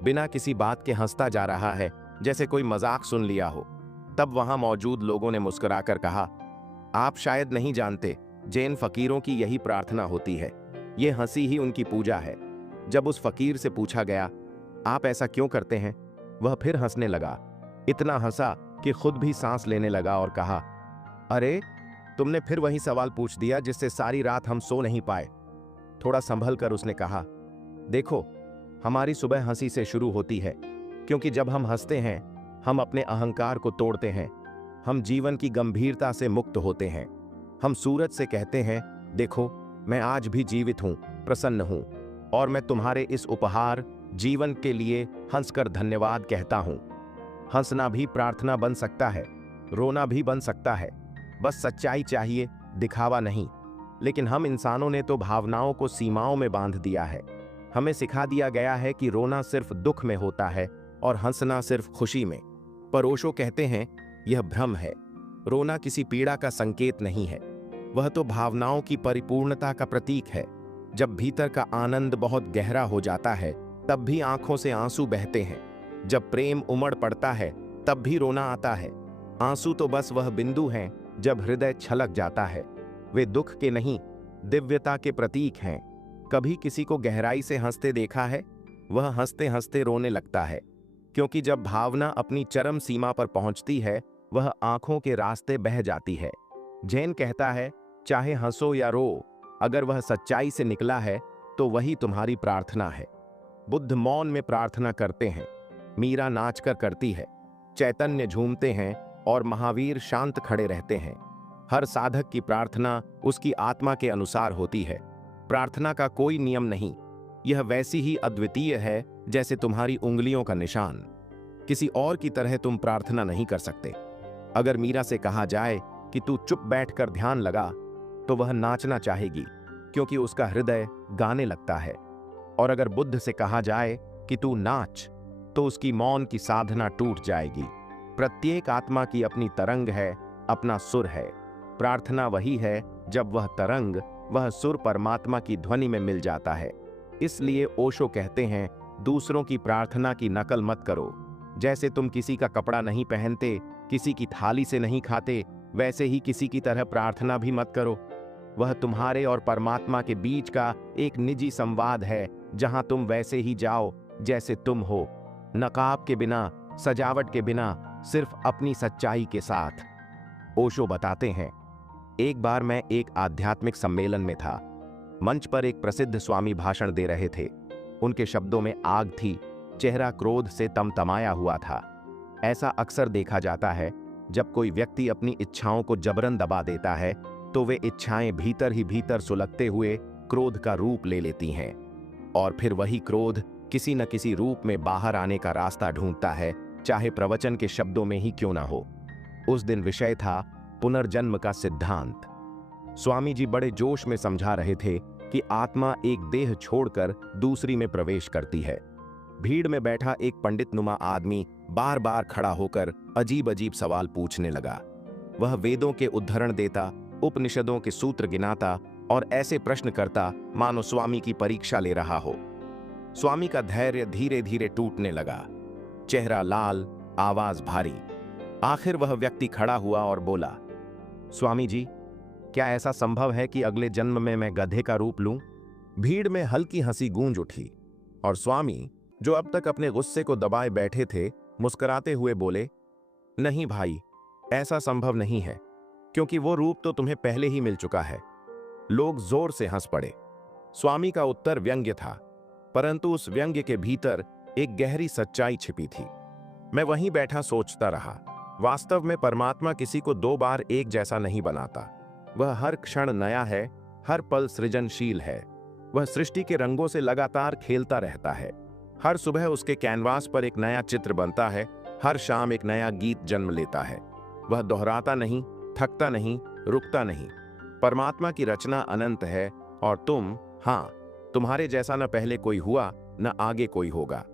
बिना किसी बात के हंसता जा रहा है, जैसे कोई मजाक सुन लिया हो। तब वहां मौजूद लोगों ने मुस्कुराकर कहा, आप शायद नहीं जानते, जैन फकीरों की यही प्रार्थना होती है, ये हंसी ही उनकी पूजा है। जब उस फकीर से पूछा गया, आप ऐसा क्यों करते हैं, वह फिर हंसने लगा। इतना हंसा कि खुद भी सांस लेने लगा और कहा, अरे तुमने फिर वही सवाल पूछ दिया जिससे सारी रात हम सो नहीं पाए। थोड़ा संभल कर उसने कहा, देखो, हमारी सुबह हंसी से शुरू होती है, क्योंकि जब हम हंसते हैं हम अपने अहंकार को तोड़ते हैं, हम जीवन की गंभीरता से मुक्त होते हैं। हम सूरज से कहते हैं, देखो मैं आज भी जीवित हूं, प्रसन्न हूं, और मैं तुम्हारे इस उपहार जीवन के लिए हंसकर धन्यवाद कहता हूं। हंसना भी प्रार्थना बन सकता है, रोना भी बन सकता है, बस सच्चाई चाहिए, दिखावा नहीं। लेकिन हम इंसानों ने तो भावनाओं को सीमाओं में बांध दिया है। हमें सिखा दिया गया है कि रोना सिर्फ दुख में होता है और हंसना सिर्फ खुशी में। पर ओशो कहते हैं, यह भ्रम है। रोना किसी पीड़ा का संकेत नहीं है, वह तो भावनाओं की परिपूर्णता का प्रतीक है। जब भीतर का आनंद बहुत गहरा हो जाता है तब भी आंखों से आंसू बहते हैं। जब प्रेम उमड़ पड़ता है तब भी रोना आता है। आंसू तो बस वह बिंदु हैं जब हृदय छलक जाता है। वे दुख के नहीं, दिव्यता के प्रतीक हैं। कभी किसी को गहराई से हंसते देखा है? वह हंसते हंसते रोने लगता है, क्योंकि जब भावना अपनी चरम सीमा पर पहुंचती है वह आंखों के रास्ते बह जाती है। जैन कहता है, चाहे हंसो या रो, अगर वह सच्चाई से निकला है तो वही तुम्हारी प्रार्थना है। बुद्ध मौन में प्रार्थना करते हैं, मीरा नाचकर करती है, चैतन्य झूमते हैं और महावीर शांत खड़े रहते हैं। हर साधक की प्रार्थना उसकी आत्मा के अनुसार होती है। प्रार्थना का कोई नियम नहीं, यह वैसी ही अद्वितीय है जैसे तुम्हारी उंगलियों का निशान। किसी और की तरह तुम प्रार्थना नहीं कर सकते। अगर मीरा से कहा जाए कि तू चुप बैठकर ध्यान लगा, तो वह नाचना चाहेगी, क्योंकि उसका हृदय गाने लगता है। और अगर बुद्ध से कहा जाए कि तू नाच, तो उसकी मौन की साधना टूट जाएगी। प्रत्येक आत्मा की अपनी तरंग है, अपना सुर है। प्रार्थना वही है जब वह तरंग, वह सुर परमात्मा की ध्वनि में मिल जाता है। इसलिए ओशो कहते हैं, दूसरों की प्रार्थना की नकल मत करो। जैसे तुम किसी का कपड़ा नहीं पहनते, किसी की थाली से नहीं खाते, वैसे ही किसी की तरह प्रार्थना भी मत करो। वह तुम्हारे और परमात्मा के बीच का एक निजी संवाद है, जहां तुम वैसे ही जाओ जैसे तुम हो, नकाब के बिना, सजावट के बिना, सिर्फ अपनी सच्चाई के साथ। ओशो बताते हैं, एक बार मैं एक आध्यात्मिक सम्मेलन में था। मंच पर एक प्रसिद्ध स्वामी भाषण दे रहे थे। उनके शब्दों में आग थी, चेहरा क्रोध से तमतमाया हुआ था। ऐसा अक्सर देखा जाता है, जब कोई व्यक्ति अपनी इच्छाओं को जबरन दबा देता है तो वे इच्छाएं भीतर ही भीतर सुलगते हुए क्रोध का रूप ले लेती हैं, और फिर वही क्रोध किसी न किसी रूप में बाहर आने का रास्ता ढूंढता है, चाहे प्रवचन के शब्दों में ही क्यों ना हो। उस दिन विषय था पुनर्जन्म का सिद्धांत। स्वामी जी बड़े जोश में समझा रहे थे कि आत्मा एक देह छोड़कर दूसरी में प्रवेश करती है। भीड़ में बैठा एक पंडित नुमा आदमी बार बार खड़ा होकर अजीब अजीब सवाल पूछने लगा। वह वेदों के उद्धरण देता, उपनिषदों के सूत्र गिनाता और ऐसे प्रश्न करता मानो स्वामी की परीक्षा ले रहा हो। स्वामी का धैर्य धीरे धीरे टूटने लगा, चेहरा लाल, आवाज भारी। आखिर वह व्यक्ति खड़ा हुआ और बोला, स्वामी जी, क्या ऐसा संभव है कि अगले जन्म में मैं गधे का रूप लूं? भीड़ में हल्की हंसी गूंज उठी और स्वामी, जो अब तक अपने गुस्से को दबाए बैठे थे, मुस्कुराते हुए बोले, नहीं भाई, ऐसा संभव नहीं है, क्योंकि वो रूप तो तुम्हें पहले ही मिल चुका है। लोग जोर से हंस पड़े। स्वामी का उत्तर व्यंग्य था, परंतु उस व्यंग्य के भीतर एक गहरी सच्चाई छिपी थी। मैं वहीं बैठा सोचता रहा। वास्तव में परमात्मा किसी को दो बार एक जैसा नहीं बनाता। वह हर क्षण नया है, हर पल सृजनशील है। वह सृष्टि के रंगों से लगातार खेलता रहता है। हर सुबह उसके कैनवास पर एक नया चित्र बनता है, हर शाम एक नया गीत जन्म लेता है। वह दोहराता नहीं, थकता नहीं, रुकता नहीं। परमात्मा की रचना अनंत है और तुम्हारे जैसा न पहले कोई हुआ न आगे कोई होगा।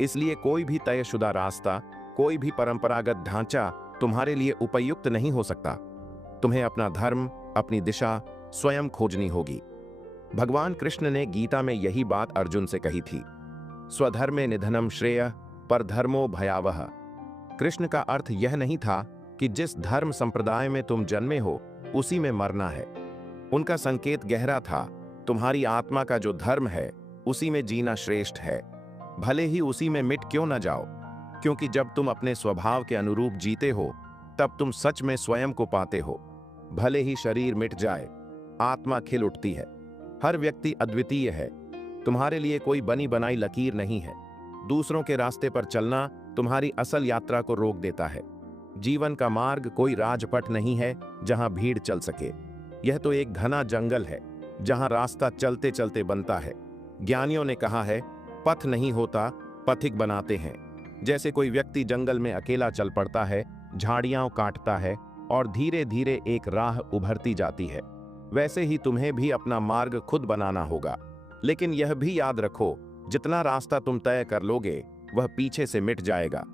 इसलिए कोई भी तयशुदा रास्ता, कोई भी परंपरागत ढांचा तुम्हारे लिए उपयुक्त नहीं हो सकता। तुम्हें अपना धर्म, अपनी दिशा स्वयं खोजनी होगी। भगवान कृष्ण ने गीता में यही बात अर्जुन से कही थी। स्वधर्मे निधनम श्रेय पर धर्मो भयावह। कृष्ण का अर्थ यह नहीं था कि जिस धर्म संप्रदाय में तुम जन्मे हो उसी में मरना है। उनका संकेत गहरा था, तुम्हारी आत्मा का जो धर्म है उसी में जीना श्रेष्ठ है, भले ही उसी में मिट क्यों न जाओ। क्योंकि जब तुम अपने स्वभाव के अनुरूप जीते हो तब तुम सच में स्वयं को पाते हो। भले ही शरीर मिट जाए, आत्मा खिल उठती है। हर व्यक्ति अद्वितीय है। तुम्हारे लिए कोई बनी बनाई लकीर नहीं है। दूसरों के रास्ते पर चलना तुम्हारी असल यात्रा को रोक देता है। जीवन का मार्ग कोई राजपथ नहीं है जहां भीड़ चल सके। यह तो एक घना जंगल है जहां रास्ता चलते चलते बनता है। ज्ञानियों ने कहा है, पथ नहीं होता, पथिक बनाते हैं। जैसे कोई व्यक्ति जंगल में अकेला चल पड़ता है, झाड़ियां काटता है और धीरे धीरे एक राह उभरती जाती है, वैसे ही तुम्हें भी अपना मार्ग खुद बनाना होगा। लेकिन यह भी याद रखो, जितना रास्ता तुम तय कर लोगे वह पीछे से मिट जाएगा।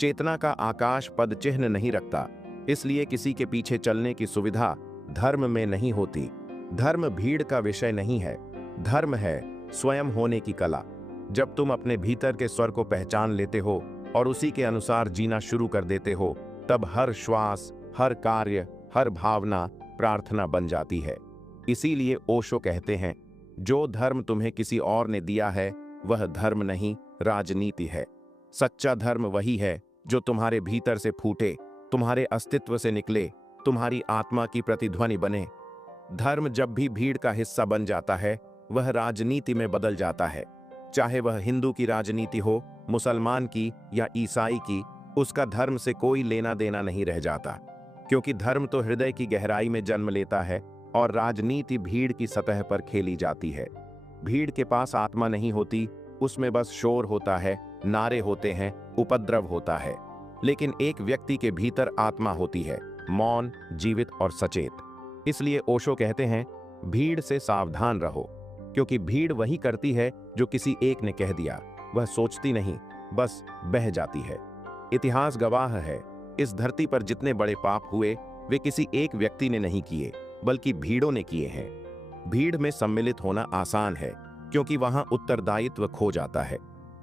चेतना का आकाश पद चिन्ह नहीं रखता, इसलिए किसी के पीछे चलने की सुविधा धर्म में नहीं होती। धर्म भीड़ का विषय नहीं है, धर्म है स्वयं होने की कला। जब तुम अपने भीतर के स्वर को पहचान लेते हो और उसी के अनुसार जीना शुरू कर देते हो, तब हर श्वास, हर कार्य, हर भावना प्रार्थना बन जाती है। इसीलिए ओशो कहते हैं, जो धर्म तुम्हें किसी और ने दिया है वह धर्म नहीं, राजनीति है। सच्चा धर्म वही है जो तुम्हारे भीतर से फूटे, तुम्हारे अस्तित्व से निकले, तुम्हारी आत्मा की प्रतिध्वनि बने। धर्म जब भी भीड़ का हिस्सा बन जाता है वह राजनीति में बदल जाता है। चाहे वह हिंदू की राजनीति हो, मुसलमान की या ईसाई की, उसका धर्म से कोई लेना देना नहीं रह जाता। क्योंकि धर्म तो हृदय की गहराई में जन्म लेता है और राजनीति भीड़ की सतह पर खेली जाती है। भीड़ के पास आत्मा नहीं होती, उसमें बस शोर होता है, नारे होते हैं, उपद्रव होता है। लेकिन एक व्यक्ति के भीतर आत्मा होती है, मौन, जीवित और सचेत। इसलिए ओशो कहते हैं, भीड़ से सावधान रहो, क्योंकि भीड़ वही करती है जो किसी एक ने कह दिया। वह सोचती नहीं, बस बह जाती है। इतिहास गवाह है, इस धरती पर जितने बड़े पाप हुए वे किसी एक व्यक्ति ने नहीं किए, बल्कि भीड़ों ने किए हैं। भीड़ में सम्मिलित होना आसान है क्योंकि वहां उत्तरदायित्व खो जाता है।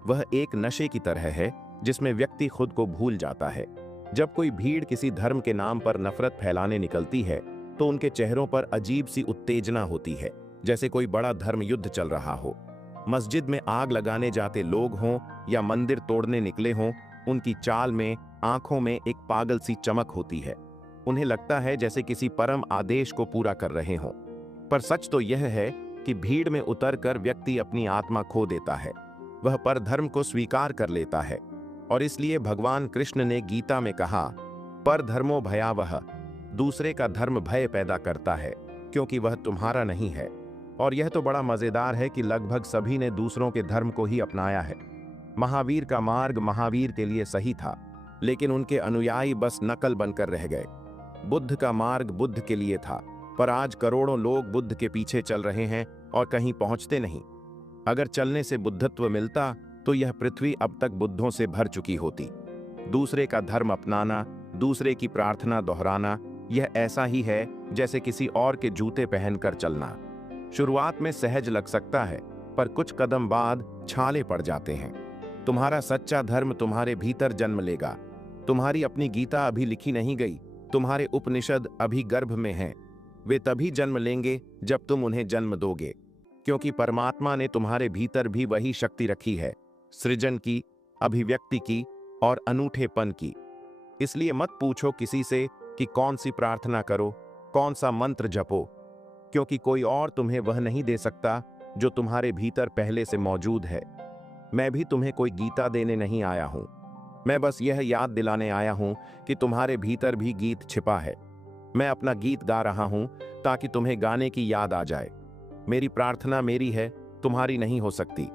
वह एक नशे की तरह है जिसमें व्यक्ति खुद को भूल जाता है। जब कोई भीड़ किसी धर्म के नाम पर नफरत फैलाने निकलती है तो उनके चेहरों पर अजीब सी उत्तेजना होती है, जैसे कोई बड़ा धर्म युद्ध चल रहा हो। मस्जिद में आग लगाने जाते लोग हों या मंदिर तोड़ने निकले हों, उनकी चाल में, आंखों में एक पागल सी चमक होती है। उन्हें लगता है जैसे किसी परम आदेश को पूरा कर रहे हों। पर सच तो यह है कि भीड़ में उतरकर व्यक्ति अपनी आत्मा खो देता है। वह परधर्म को स्वीकार कर लेता है। और इसलिए भगवान कृष्ण ने गीता में कहा, परधर्मो भयावह। दूसरे का धर्म भय पैदा करता है क्योंकि वह तुम्हारा नहीं है। और यह तो बड़ा मजेदार है कि लगभग सभी ने दूसरों के धर्म को ही अपनाया है। महावीर का मार्ग महावीर के लिए सही था, लेकिन उनके अनुयायी बस नकल बनकर रह गए। बुद्ध का मार्ग बुद्ध के लिए था, पर आज करोड़ों लोग बुद्ध के पीछे चल रहे हैं और कहीं पहुंचते नहीं। अगर चलने से बुद्धत्व मिलता तो यह पृथ्वी अब तक बुद्धों से भर चुकी होती। दूसरे का धर्म अपनाना, दूसरे की प्रार्थना दोहराना, यह ऐसा ही है जैसे किसी और के जूते पहनकर चलना। शुरुआत में सहज लग सकता है, पर कुछ कदम बाद छाले पड़ जाते हैं। तुम्हारा सच्चा धर्म तुम्हारे भीतर जन्म लेगा। तुम्हारी अपनी गीता अभी लिखी नहीं गई, तुम्हारे उपनिषद अभी गर्भ में हैं। वे तभी जन्म लेंगे जब तुम उन्हें जन्म दोगे, क्योंकि परमात्मा ने तुम्हारे भीतर भी वही शक्ति रखी है, सृजन की, अभिव्यक्ति की और अनूठेपन की। इसलिए मत पूछो किसी से कि कौन सी प्रार्थना करो, कौन सा मंत्र जपो, क्योंकि कोई और तुम्हें वह नहीं दे सकता जो तुम्हारे भीतर पहले से मौजूद है। मैं भी तुम्हें कोई गीता देने नहीं आया हूं। मैं बस यह याद दिलाने आया हूं कि तुम्हारे भीतर भी गीत छिपा है। मैं अपना गीत गा रहा हूं ताकि तुम्हें गाने की याद आ जाए। मेरी प्रार्थना मेरी है, तुम्हारी नहीं हो सकती,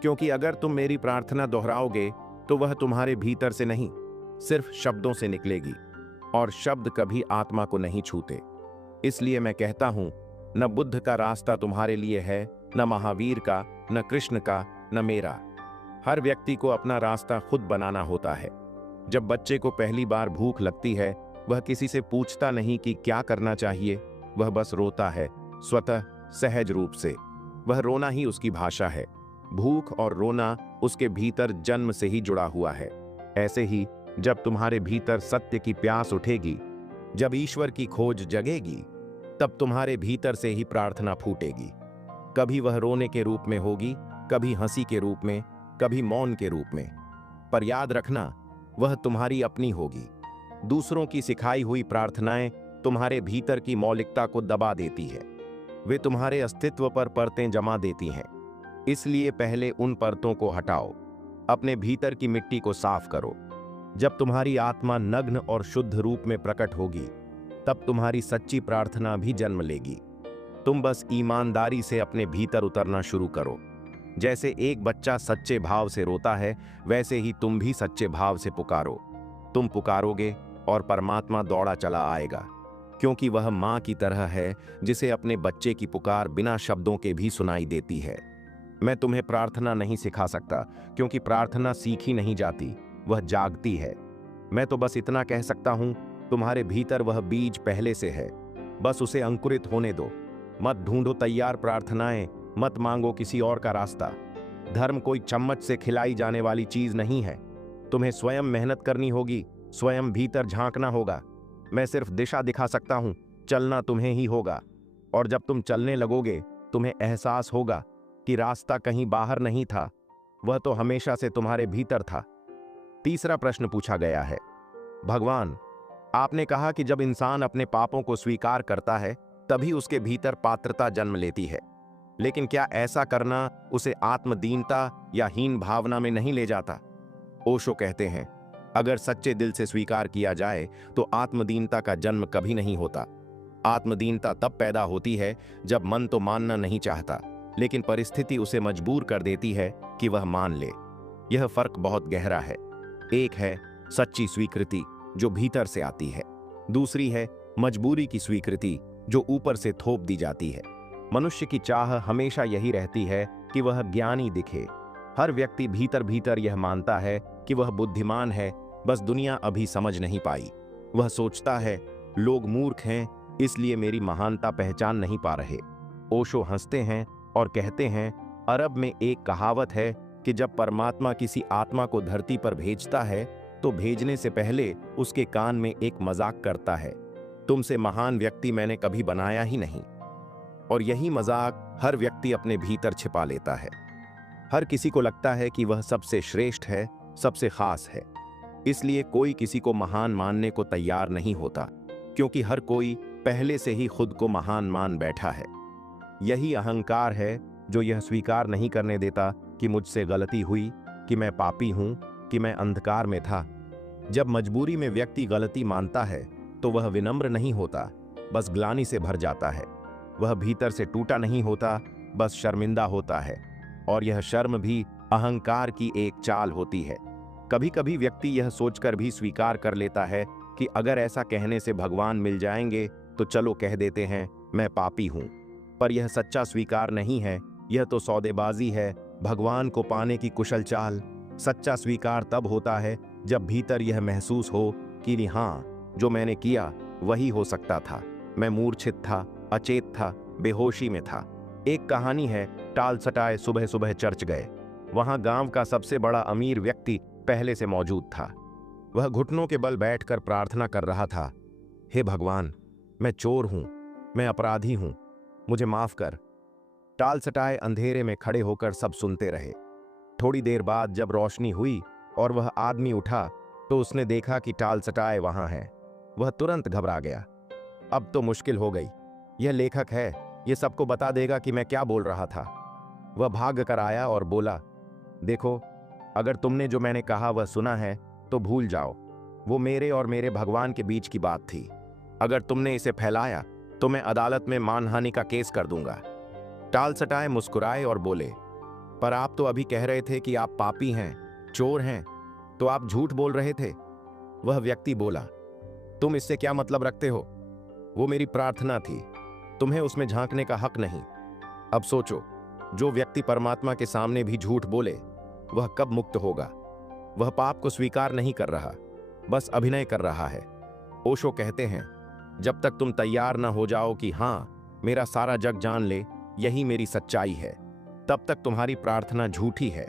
क्योंकि अगर तुम मेरी प्रार्थना दोहराओगे तो वह तुम्हारे भीतर से नहीं, सिर्फ शब्दों से निकलेगी। और शब्द कभी आत्मा को नहीं छूते। इसलिए मैं कहता हूं, न बुद्ध का रास्ता तुम्हारे लिए है, न महावीर का, न कृष्ण का, न मेरा। हर व्यक्ति को अपना रास्ता खुद बनाना होता है। जब बच्चे को पहली बार भूख लगती है, वह किसी से पूछता नहीं कि क्या करना चाहिए, वह बस रोता है, स्वतः सहज रूप से। वह रोना ही उसकी भाषा है। भूख और रोना उसके भीतर जन्म से ही जुड़ा हुआ है। ऐसे ही जब तुम्हारे भीतर सत्य की प्यास उठेगी, जब ईश्वर की खोज जगेगी, तब तुम्हारे भीतर से ही प्रार्थना फूटेगी। कभी वह रोने के रूप में होगी, कभी हंसी के रूप में, कभी मौन के रूप में, पर याद रखना, वह तुम्हारी अपनी होगी। दूसरों की सिखाई हुई प्रार्थनाएं तुम्हारे भीतर की मौलिकता को दबा देती है। वे तुम्हारे अस्तित्व पर परतें जमा देती हैं। इसलिए पहले उन परतों को हटाओ, अपने भीतर की मिट्टी को साफ करो। जब तुम्हारी आत्मा नग्न और शुद्ध रूप में प्रकट होगी, तब तुम्हारी सच्ची प्रार्थना भी जन्म लेगी। तुम बस ईमानदारी से अपने भीतर उतरना शुरू करो। जैसे एक बच्चा सच्चे भाव से रोता है, वैसे ही तुम भी सच्चे भाव से पुकारो। तुम पुकारोगे और परमात्मा दौड़ा चला आएगा, क्योंकि वह माँ की तरह है जिसे अपने बच्चे की पुकार बिना शब्दों के भी सुनाई देती है। मैं तुम्हें प्रार्थना नहीं सिखा सकता, क्योंकि प्रार्थना सीखी नहीं जाती, वह जागती है। मैं तो बस इतना कह सकता हूं, तुम्हारे भीतर वह बीज पहले से है, बस उसे अंकुरित होने दो। मत ढूंढो तैयार प्रार्थनाएं, मत मांगो किसी और का रास्ता। धर्म कोई चम्मच से खिलाई जाने वाली चीज नहीं है। तुम्हें स्वयं मेहनत करनी होगी, स्वयं भीतर झांकना होगा। मैं सिर्फ दिशा दिखा सकता हूं, चलना तुम्हें ही होगा। और जब तुम चलने लगोगे, तुम्हें एहसास होगा कि रास्ता कहीं बाहर नहीं था, वह तो हमेशा से तुम्हारे भीतर था। तीसरा प्रश्न पूछा गया है, भगवान, आपने कहा कि जब इंसान अपने पापों को स्वीकार करता है, तभी उसके भीतर पात्रता जन्म लेती है। लेकिन क्या ऐसा करना उसे आत्मदीनता या हीन भावना में नहीं ले जाता? ओशो कहते हैं, अगर सच्चे दिल से स्वीकार किया जाए तो आत्मदीनता का जन्म कभी नहीं होता। आत्मदीनता तब पैदा होती है जब मन तो मानना नहीं चाहता, लेकिन परिस्थिति उसे मजबूर कर देती है कि वह मान ले। यह फर्क बहुत गहरा है। एक है सच्ची स्वीकृति जो भीतर से आती है, दूसरी है मजबूरी की स्वीकृति जो ऊपर से थोप दी जाती है। मनुष्य की चाह हमेशा यही रहती है कि वह ज्ञानी दिखे। हर व्यक्ति भीतर भीतर यह मानता है कि वह बुद्धिमान है, बस दुनिया अभी समझ नहीं पाई। वह सोचता है, लोग मूर्ख हैं, इसलिए मेरी महानता पहचान नहीं पा रहे। ओशो हंसते हैं और कहते हैं, अरब में एक कहावत है कि जब परमात्मा किसी आत्मा को धरती पर भेजता है, तो भेजने से पहले उसके कान में एक मजाक करता है, तुमसे महान व्यक्ति मैंने कभी बनाया ही नहीं। और यही मजाक हर व्यक्ति अपने भीतर छिपा लेता है। हर किसी को लगता है कि वह सबसे श्रेष्ठ है, सबसे खास है। इसलिए कोई किसी को महान मानने को तैयार नहीं होता, क्योंकि हर कोई पहले से ही खुद को महान मान बैठा है। यही अहंकार है जो यह स्वीकार नहीं करने देता कि मुझसे गलती हुई, कि मैं पापी हूं, कि मैं अंधकार में था। जब मजबूरी में व्यक्ति गलती मानता है तो वह विनम्र नहीं होता, बस ग्लानि से भर जाता है। वह भीतर से टूटा नहीं होता, बस शर्मिंदा होता है। और यह शर्म भी अहंकार की एक चाल होती है। कभी कभी व्यक्ति यह सोचकर भी स्वीकार कर लेता है कि अगर ऐसा कहने से भगवान मिल जाएंगे तो चलो कह देते हैं मैं पापी हूं। पर यह सच्चा स्वीकार नहीं है, यह तो सौदेबाजी है, भगवान को पाने की कुशल चाल। सच्चा स्वीकार तब होता है जब भीतर यह महसूस हो कि हाँ, जो मैंने किया वही हो सकता था। मैं मूर्छित था, अचेत था, बेहोशी में था। एक कहानी है, टाल सटाए सुबह सुबह चर्च गए। वहां गांव का सबसे बड़ा अमीर व्यक्ति पहले से मौजूद था। वह घुटनों के बल बैठकर प्रार्थना कर रहा था, हे भगवान, मैं चोर हूं, मैं अपराधी हूं, मुझे माफ कर। टाल सटाए अंधेरे में खड़े होकर सब सुनते रहे। थोड़ी देर बाद जब रोशनी हुई और वह आदमी उठा तो उसने देखा कि टाल सटाए वहां है। वह तुरंत घबरा गया। अब तो मुश्किल हो गई, यह लेखक है, यह सबको बता देगा कि मैं क्या बोल रहा था। वह भाग कर आया और बोला, देखो, अगर तुमने जो मैंने कहा वह सुना है तो भूल जाओ, वो मेरे और मेरे भगवान के बीच की बात थी। अगर तुमने इसे फैलाया तो मैं अदालत में मानहानि का केस कर दूंगा। टाल सटाए मुस्कुराए और बोले, पर आप तो अभी कह रहे थे कि आप पापी हैं, चोर हैं, तो आप झूठ बोल रहे थे। वह व्यक्ति बोला, तुम इससे क्या मतलब रखते हो? वो मेरी प्रार्थना थी, तुम्हें उसमें झांकने का हक नहीं। अब सोचो, जो व्यक्ति परमात्मा के सामने भी झूठ बोले वह कब मुक्त होगा? वह पाप को स्वीकार नहीं कर रहा, बस अभिनय कर रहा है। ओशो कहते हैं, जब तक तुम तैयार ना हो जाओ कि हाँ, मेरा सारा जग जान ले यही मेरी सच्चाई है, तब तक तुम्हारी प्रार्थना झूठी है।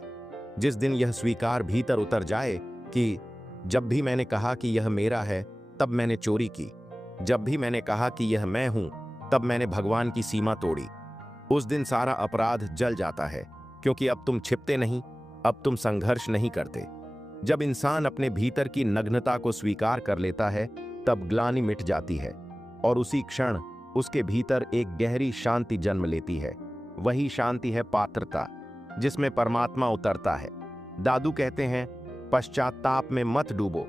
जिस दिन यह स्वीकार भीतर उतर जाए कि जब भी मैंने कहा कि यह मेरा है तब मैंने चोरी की, जब भी मैंने कहा कि यह मैं हूं तब मैंने भगवान की सीमा तोड़ी, उस दिन सारा अपराध जल जाता है। क्योंकि अब तुम छिपते नहीं, अब तुम संघर्ष नहीं करते। जब इंसान अपने भीतर की नग्नता को स्वीकार कर लेता है तब ग्लानि मिट जाती है और उसी क्षण उसके भीतर एक गहरी शांति जन्म लेती है। वही शांति है पात्रता, जिसमें परमात्मा उतरता है। दादू कहते हैं, पश्चाताप में मत डूबो,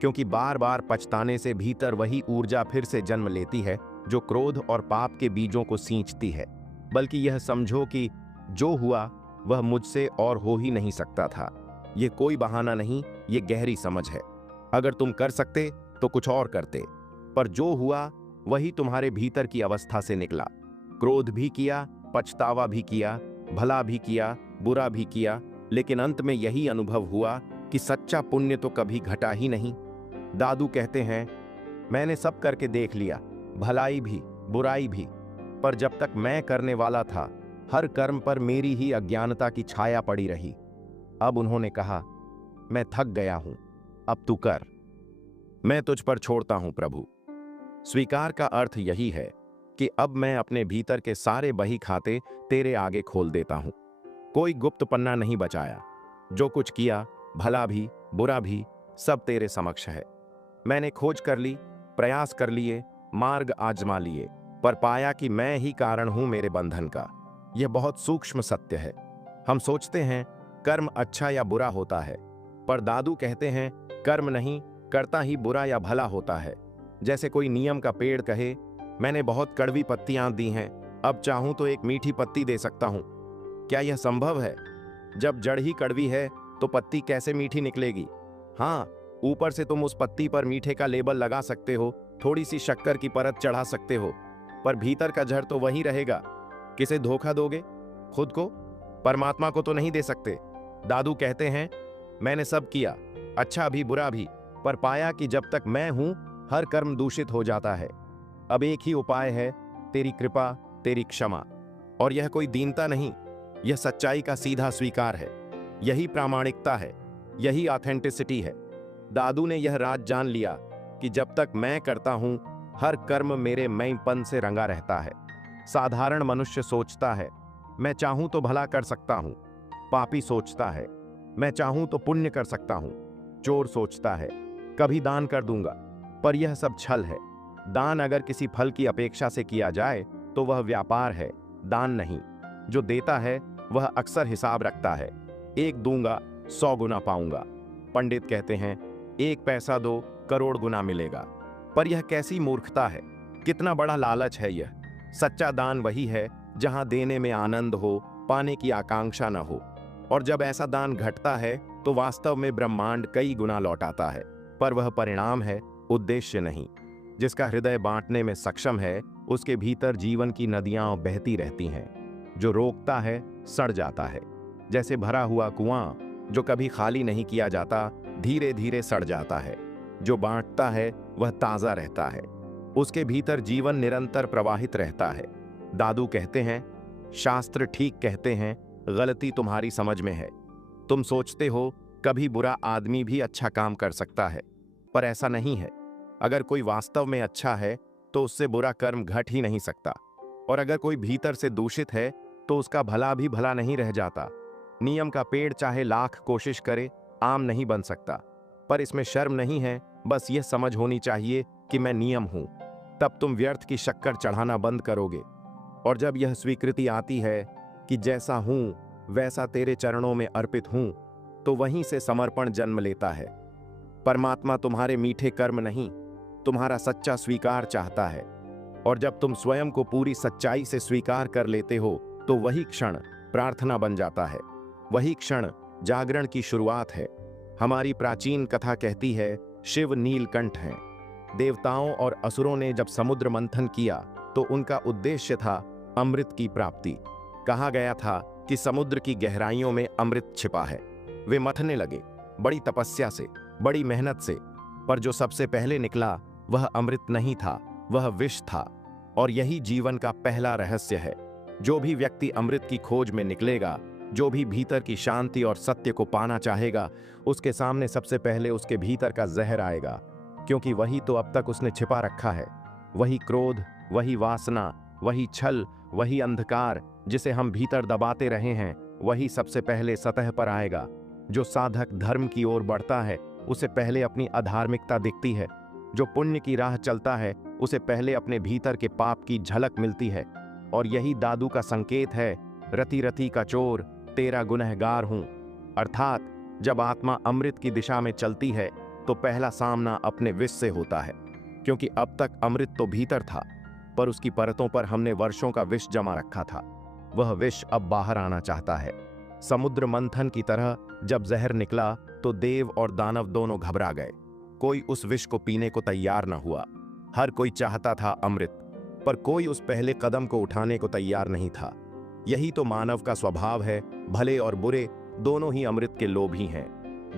क्योंकि बार बार पछताने से भीतर वही ऊर्जा फिर से जन्म लेती है जो क्रोध और पाप के बीजों को सींचती है। बल्कि यह समझो कि जो हुआ वह मुझसे और हो ही नहीं सकता था। यह कोई बहाना नहीं, ये गहरी समझ है। अगर तुम कर सकते तो कुछ और करते, पर जो हुआ वही तुम्हारे भीतर की अवस्था से निकला। क्रोध भी किया, पछतावा भी किया, भला भी किया, बुरा भी किया, लेकिन अंत में यही अनुभव हुआ कि सच्चा पुण्य तो कभी घटा ही नहीं। दादू कहते हैं, मैंने सब करके देख लिया, भलाई भी बुराई भी, पर जब तक मैं करने वाला था हर कर्म पर मेरी ही अज्ञानता की छाया पड़ी रही। अब उन्होंने कहा, मैं थक गया हूं, अब तू कर, मैं तुझ पर छोड़ता हूं प्रभु। स्वीकार का अर्थ यही है कि अब मैं अपने भीतर के सारे बही खाते तेरे आगे खोल देता हूं। कोई गुप्त पन्ना नहीं बचाया। जो कुछ किया, भला भी बुरा भी, सब तेरे समक्ष है। मैंने खोज कर ली, प्रयास कर लिए, मार्ग आजमा लिए, पर पाया कि मैं ही कारण हूं मेरे बंधन का। यह बहुत सूक्ष्म सत्य है। हम सोचते हैं कर्म अच्छा या बुरा होता है, पर दादू कहते हैं कर्म नहीं, कर्ता ही बुरा या भला होता है। जैसे कोई नियम का पेड़ कहे, मैंने बहुत कड़वी पत्तियां दी हैं, अब चाहूं तो एक मीठी पत्ती दे सकता हूं। क्या यह संभव है? जब जड़ ही कड़वी है तो पत्ती कैसे मीठी निकलेगी? हाँ, ऊपर से तुम उस पत्ती पर मीठे का लेबल लगा सकते हो, थोड़ी सी शक्कर की परत चढ़ा सकते हो, पर भीतर का जड़ तो वही रहेगा। किसे धोखा दोगे? खुद को? परमात्मा को तो नहीं दे सकते। दादू कहते हैं, मैंने सब किया, अच्छा भी बुरा भी, पर पाया कि जब तक मैं हूं हर कर्म दूषित हो जाता है। अब एक ही उपाय है, तेरी कृपा, तेरी क्षमा। और यह कोई दीनता नहीं, यह सच्चाई का सीधा स्वीकार है। यही प्रामाणिकता है, यही ऑथेंटिसिटी है। दादू ने यह राज जान लिया कि जब तक मैं करता हूं हर कर्म मेरे मैंपन से रंगा रहता है। साधारण मनुष्य सोचता है, मैं चाहूं तो भला कर सकता हूं। पापी सोचता है, मैं चाहूं तो पुण्य कर सकता हूं। चोर सोचता है, कभी दान कर दूंगा, पर यह सब छल है। दान अगर किसी फल की अपेक्षा से किया जाए तो वह व्यापार है, दान नहीं। जो देता है वह अक्सर हिसाब रखता है, एक दूंगा 100 गुना पाऊंगा। पंडित कहते हैं, एक पैसा दो करोड़ गुना मिलेगा। पर यह कैसी मूर्खता है, कितना बड़ा लालच है यह। सच्चा दान वही है जहां देने में आनंद हो, पाने की आकांक्षा न हो। और जब ऐसा दान घटता है तो वास्तव में ब्रह्मांड कई गुना लौटाता है, पर वह परिणाम है, उद्देश्य नहीं। जिसका हृदय बांटने में सक्षम है उसके भीतर जीवन की नदियां बहती रहती हैं। जो रोकता है सड़ जाता है। जैसे भरा हुआ कुआं जो कभी खाली नहीं किया जाता, धीरे धीरे सड़ जाता है। जो बांटता है वह ताजा रहता है, उसके भीतर जीवन निरंतर प्रवाहित रहता है। दादू कहते हैं, शास्त्र ठीक कहते हैं, गलती तुम्हारी समझ में है। तुम सोचते हो कभी बुरा आदमी भी अच्छा काम कर सकता है, पर ऐसा नहीं है। अगर कोई वास्तव में अच्छा है तो उससे बुरा कर्म घट ही नहीं सकता। और अगर कोई भीतर से दूषित है तो उसका भला भी भला नहीं रह जाता। नियम का पेड़ चाहे लाख कोशिश करे, आम नहीं बन सकता। पर इसमें शर्म नहीं है, बस यह समझ होनी चाहिए कि मैं नियम हूं। तब तुम व्यर्थ की शक्कर चढ़ाना बंद करोगे। और जब यह स्वीकृति आती है कि जैसा हूं वैसा तेरे चरणों में अर्पित हूं, तो वहीं से समर्पण जन्म लेता है। परमात्मा तुम्हारे मीठे कर्म नहीं, तुम्हारा सच्चा स्वीकार चाहता है। और जब तुम स्वयं को पूरी सच्चाई से स्वीकार कर लेते हो तो वही क्षण प्रार्थना बन जाता है। वही क्षण जागरण की शुरुआत है। हमारी प्राचीन कथा कहती है, शिव नीलकंठ हैं। देवताओं और असुरों ने जब समुद्र मंथन किया तो उनका उद्देश्य था अमृत की प्राप्ति। कहा गया था कि समुद्र की गहराइयों में अमृत छिपा है। वे मथने लगे, बड़ी तपस्या से, बड़ी मेहनत से, पर जो सबसे पहले निकला वह अमृत नहीं था, वह विष था। और यही जीवन का पहला रहस्य है। जो भी व्यक्ति अमृत की खोज में निकलेगा, जो भी भीतर की शांति और सत्य को पाना चाहेगा, उसके सामने सबसे पहले उसके भीतर का जहर आएगा, क्योंकि वही तो अब तक उसने छिपा रखा है। वही क्रोध, वही वासना, वही छल, वही अंधकार जिसे हम भीतर दबाते रहे हैं, वही सबसे पहले सतह पर आएगा। जो साधक धर्म की ओर बढ़ता है उसे पहले अपनी अधार्मिकता दिखती है। जो पुण्य की राह चलता है उसे पहले अपने भीतर के पाप की झलक मिलती है। और यही दादू का संकेत है, रति रति का चोर तेरा गुनहगार हूं। अर्थात जब आत्मा अमृत की दिशा में चलती है तो पहला सामना अपने विष से होता है, क्योंकि अब तक अमृत तो भीतर था, पर उसकी परतों पर हमने वर्षों का विष जमा रखा था। वह विष अब बाहर आना चाहता है। समुद्र मंथन की तरह जब जहर निकला तो देव और दानव दोनों घबरा गए। कोई उस विष को पीने को तैयार न हुआ। हर कोई चाहता था अमृत, पर कोई उस पहले कदम को उठाने को तैयार नहीं था। यही तो मानव का स्वभाव है। भले और बुरे दोनों ही अमृत के लोभी हैं।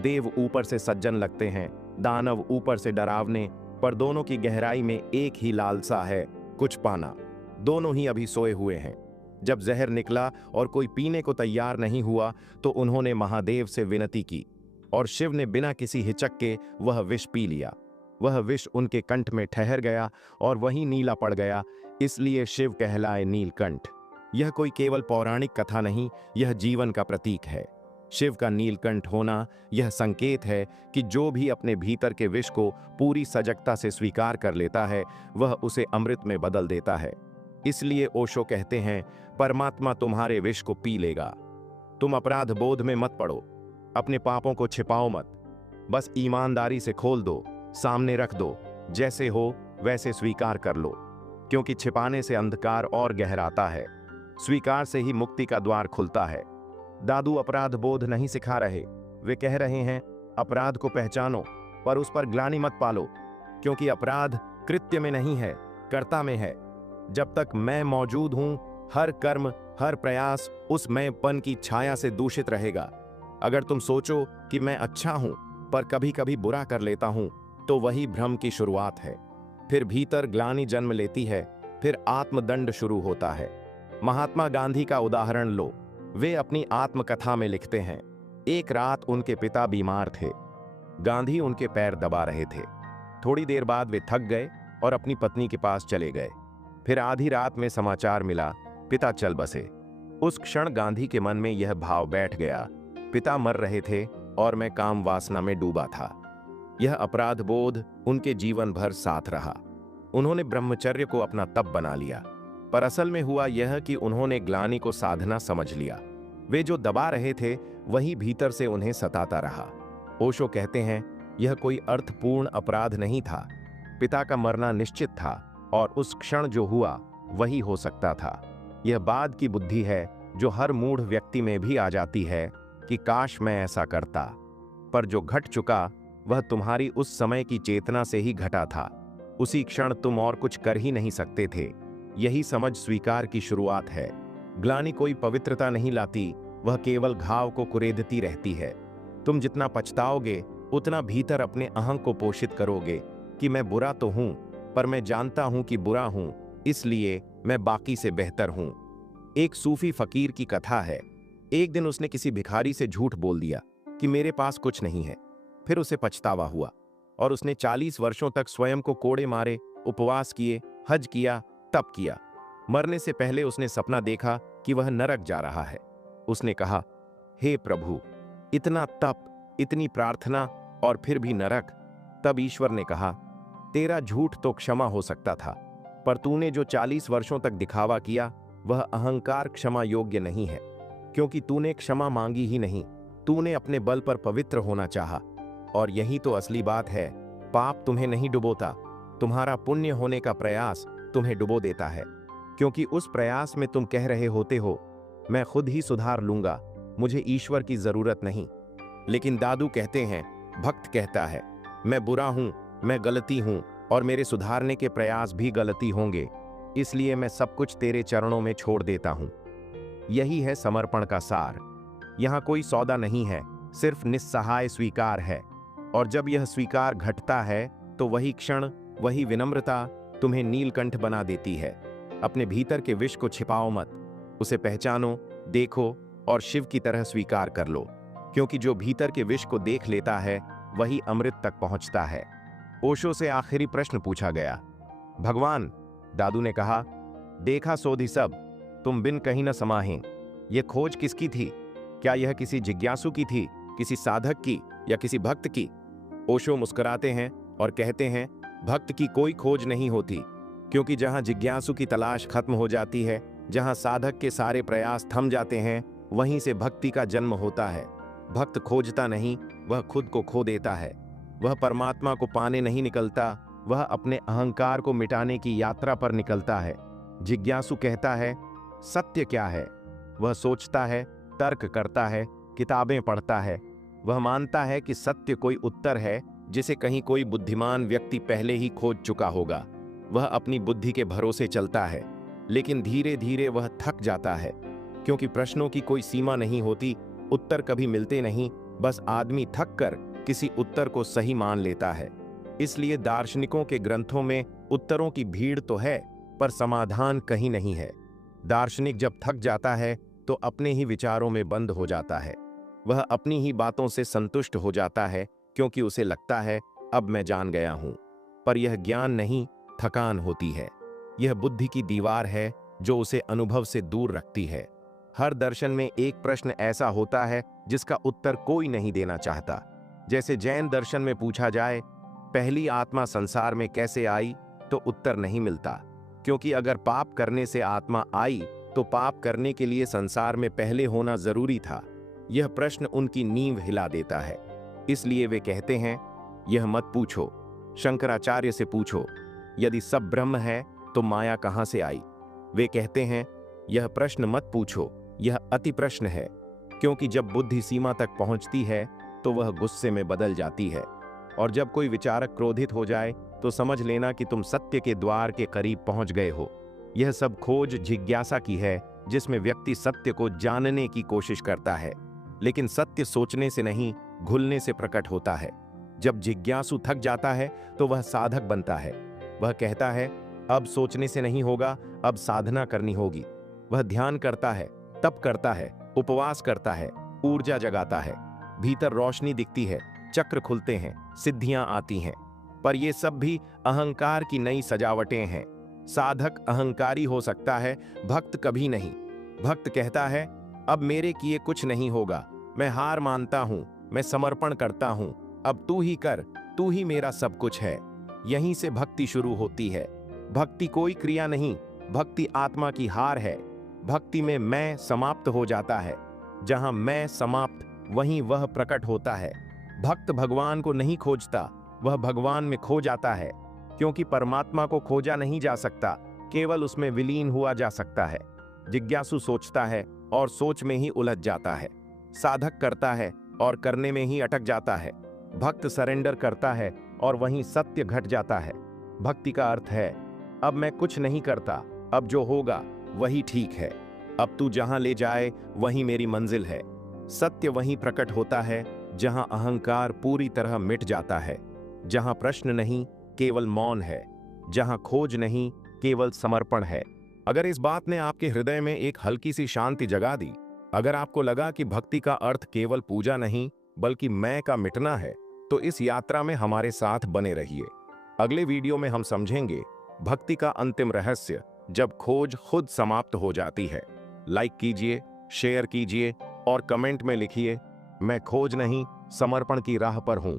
देव ऊपर से सज्जन लगते हैं, दानव ऊपर से डरावने, पर दोनों की गहराई में एक ही लालसा है, कुछ पाना। दोनों ही अभी सोए हुए हैं। जब जहर निकला और कोई पीने को तैयार नहीं हुआ तो उन्होंने महादेव से विनती की और शिव ने बिना किसी हिचक के वह विष पी लिया। वह विष उनके कंठ में ठहर गया और वही नीला पड़ गया, इसलिए शिव कहलाए नीलकंठ। यह कोई केवल पौराणिक कथा नहीं, यह जीवन का प्रतीक है। शिव का नीलकंठ होना यह संकेत है कि जो भी अपने भीतर के विष को पूरी सजगता से स्वीकार कर लेता है वह उसे अमृत में बदल देता है। इसलिए ओशो कहते हैं, परमात्मा तुम्हारे विष को पी लेगा। तुम अपराध बोध में मत पड़ो, अपने पापों को छिपाओ मत, बस ईमानदारी से खोल दो, सामने रख दो, जैसे हो वैसे स्वीकार कर लो, क्योंकि छिपाने से अंधकार और गहराता है, स्वीकार से ही मुक्ति का द्वार खुलता है। दादू अपराध बोध नहीं सिखा रहे, वे कह रहे हैं अपराध को पहचानो पर उस पर ग्लानि मत पालो, क्योंकि अपराध कृत्य में नहीं है, कर्ता में है। जब तक मैं मौजूद हूं, हर कर्म, हर प्रयास उस मैंपन की छाया से दूषित रहेगा। अगर तुम सोचो कि मैं अच्छा हूं पर कभी कभी बुरा कर लेता हूं, तो वही भ्रम की शुरुआत है। फिर भीतर ग्लानि जन्म लेती है, फिर आत्मदंड शुरू होता है। महात्मा गांधी का उदाहरण लो। वे अपनी आत्मकथा में लिखते हैं, एक रात उनके पिता बीमार थे। गांधी उनके पैर दबा रहे थे। थोड़ी देर बाद वे थक गए और अपनी पत्नी के पास चले गए। फिर आधी रात में समाचार मिला, पिता चल बसे। उस क्षण गांधी के मन में यह भाव बैठ गया, पिता मर रहे थे और मैं काम वासना में डूबा था। यह अपराध बोध उनके जीवन भर साथ रहा। उन्होंने ब्रह्मचर्य को अपना तप बना लिया, पर असल में हुआ यह कि उन्होंने ग्लानि को साधना समझ लिया। वे जो दबा रहे थे वही भीतर से उन्हें सताता रहा। ओशो कहते हैं, यह कोई अर्थपूर्ण अपराध नहीं था। पिता का मरना निश्चित था और उस क्षण जो हुआ वही हो सकता था। यह बाद की बुद्धि है जो हर मूढ़ व्यक्ति में भी आ जाती है कि काश मैं ऐसा करता, पर जो घट चुका वह तुम्हारी उस समय की चेतना से ही घटा था। उसी क्षण तुम और कुछ कर ही नहीं सकते थे। यही समझ स्वीकार की शुरुआत है। ग्लानि कोई पवित्रता नहीं लाती, वह केवल घाव को कुरेदती रहती है। तुम जितना पछताओगे उतना भीतर अपने अहं को पोषित करोगे कि मैं बुरा तो हूं, पर मैं जानता हूं कि बुरा हूं, इसलिए मैं बाकी से बेहतर हूं। एक सूफी फकीर की कथा है। एक दिन उसने किसी भिखारी से झूठ बोल दिया कि मेरे पास कुछ नहीं है। फिर उसे पछतावा हुआ और उसने 40 वर्षों तक स्वयं को कोड़े मारे, उपवास किए, हज किया, तप किया। मरने से पहले उसने सपना देखा कि वह नरक जा रहा है। उसने कहा, हे प्रभु, इतना तप, इतनी प्रार्थना और फिर भी नरक। तब ईश्वर ने कहा, तेरा झूठ तो क्षमा हो सकता था, पर तूने जो 40 वर्षों तक दिखावा किया वह अहंकार क्षमा योग्य नहीं है, क्योंकि तूने क्षमा मांगी ही नहीं, तूने अपने बल पर पवित्र होना चाहा। और यही तो असली बात है। पाप तुम्हें नहीं डुबोता, तुम्हारा पुण्य होने का प्रयास तुम्हें डुबो देता है, क्योंकि उस प्रयास में तुम कह रहे होते हो, मैं खुद ही सुधार लूंगा, मुझे ईश्वर की जरूरत नहीं। लेकिन दादू कहते हैं, भक्त कहता है, मैं बुरा हूं, मैं गलती हूं, और मेरे सुधारने के प्रयास भी गलती होंगे, इसलिए मैं सब कुछ तेरे चरणों में छोड़ देता हूं। यही है समर्पण का सार। यहां कोई सौदा नहीं है, सिर्फ निस्सहाय स्वीकार है। और जब यह स्वीकार घटता है तो वही क्षण, वही विनम्रता तुम्हें नीलकंठ बना देती है। अपने भीतर के विष को छिपाओ मत, उसे पहचानो, देखो और शिव की तरह स्वीकार कर लो, क्योंकि जो भीतर के विष को देख लेता है वही अमृत तक पहुंचता है। ओशो से आखिरी प्रश्न पूछा गया। भगवान, दादू ने कहा, देखा सोधी सब, तुम बिन कहीं न समाहे। यह खोज किसकी थी? क्या यह किसी जिज्ञासु की थी, किसी साधक की या किसी भक्त की? ओशो मुस्कुराते हैं और कहते हैं, भक्त की कोई खोज नहीं होती, क्योंकि जहां जिज्ञासु की तलाश खत्म हो जाती है, जहां साधक के सारे प्रयास थम जाते हैं, वहीं से भक्ति का जन्म होता है। भक्त खोजता नहीं, वह खुद को खो देता है। वह परमात्मा को पाने नहीं निकलता, वह अपने अहंकार को मिटाने की यात्रा पर निकलता है। जिज्ञासु कहता है, सत्य क्या है? वह सोचता है, तर्क करता है, किताबें पढ़ता है। वह मानता है कि सत्य कोई उत्तर है जिसे कहीं कोई बुद्धिमान व्यक्ति पहले ही खोज चुका होगा। वह अपनी बुद्धि के भरोसे चलता है, लेकिन धीरे धीरे वह थक जाता है, क्योंकि प्रश्नों की कोई सीमा नहीं होती, उत्तर कभी मिलते नहीं, बस आदमी थक कर किसी उत्तर को सही मान लेता है। इसलिए दार्शनिकों के ग्रंथों में उत्तरों की भीड़ तो है, पर समाधान कहीं नहीं है। दार्शनिक जब थक जाता है तो अपने ही विचारों में बंद हो जाता है। वह अपनी ही बातों से संतुष्ट हो जाता है, क्योंकि उसे लगता है अब मैं जान गया हूं। पर यह ज्ञान नहीं, थकान होती है। यह बुद्धि की दीवार है जो उसे अनुभव से दूर रखती है। हर दर्शन में एक प्रश्न ऐसा होता है जिसका उत्तर कोई नहीं देना चाहता। जैसे जैन दर्शन में पूछा जाए, पहली आत्मा संसार में कैसे आई, तो उत्तर नहीं मिलता, क्योंकि अगर पाप करने से आत्मा आई तो पाप करने के लिए संसार में पहले होना जरूरी था। यह प्रश्न उनकी नींव हिला देता है। इसलिए वे कहते हैं, यह मत पूछो, शंकराचार्य से पूछो। यदि सब ब्रह्म है तो माया कहां से आई? वे कहते हैं, यह प्रश्न मत पूछो, यह अति प्रश्न है, क्योंकि जब बुद्धि सीमा तक पहुंचती है तो वह गुस्से में बदल जाती है। और जब कोई विचारक क्रोधित हो जाए तो समझ लेना कि तुम सत्य के द्वार के करीब पहुंच गए हो। यह सब खोज जिज्ञासा की है, जिसमें व्यक्ति सत्य को जानने की कोशिश करता है, लेकिन सत्य सोचने से नहीं, घुलने से प्रकट होता है। जब जिज्ञासु थक जाता है तो वह साधक बनता है। वह कहता है, अब सोचने से नहीं होगा, अब साधना करनी होगी। वह ध्यान करता है, तप करता है, उपवास करता है, ऊर्जा जगाता है, भीतर रोशनी दिखती है, चक्र खुलते हैं, सिद्धियां आती हैं। पर ये सब भी अहंकार की नई सजावटें हैं। साधक अहंकारी हो सकता है, भक्त कभी नहीं। भक्त कहता है, अब मेरे किए कुछ नहीं होगा, मैं हार मानता हूं, मैं समर्पण करता हूं, अब तू ही कर, तू ही मेरा सब कुछ है। यहीं से भक्ति शुरू होती है। भक्ति कोई क्रिया नहीं, भक्ति आत्मा की हार है। भक्ति में मैं समाप्त हो जाता है। जहां मैं समाप्त, वहीं वह प्रकट होता है। भक्त भगवान को नहीं खोजता, वह भगवान में खो जाता है, क्योंकि परमात्मा को खोजा नहीं जा सकता, केवल उसमें विलीन हुआ जा सकता है। जिज्ञासु सोचता है और सोच में ही उलझ जाता है। साधक करता है और करने में ही अटक जाता है। भक्त सरेंडर करता है और वहीं सत्य घट जाता है। भक्ति का अर्थ है, अब मैं कुछ नहीं करता, अब जो होगा वही ठीक है। अब तू जहां ले जाए वही मेरी मंजिल है। सत्य वहीं प्रकट होता है जहां अहंकार पूरी तरह मिट जाता है, जहां प्रश्न नहीं, केवल मौन है, जहां खोज नहीं, केवल समर्पण है। अगर इस बात ने आपके हृदय में एक हल्की सी शांति जगा दी, अगर आपको लगा कि भक्ति का अर्थ केवल पूजा नहीं बल्कि मैं का मिटना है, तो इस यात्रा में हमारे साथ बने रहिए। अगले वीडियो में हम समझेंगे भक्ति का अंतिम रहस्य, जब खोज खुद समाप्त हो जाती है। लाइक कीजिए, शेयर कीजिए और कमेंट में लिखिए, मैं खोज नहीं, समर्पण की राह पर हूं।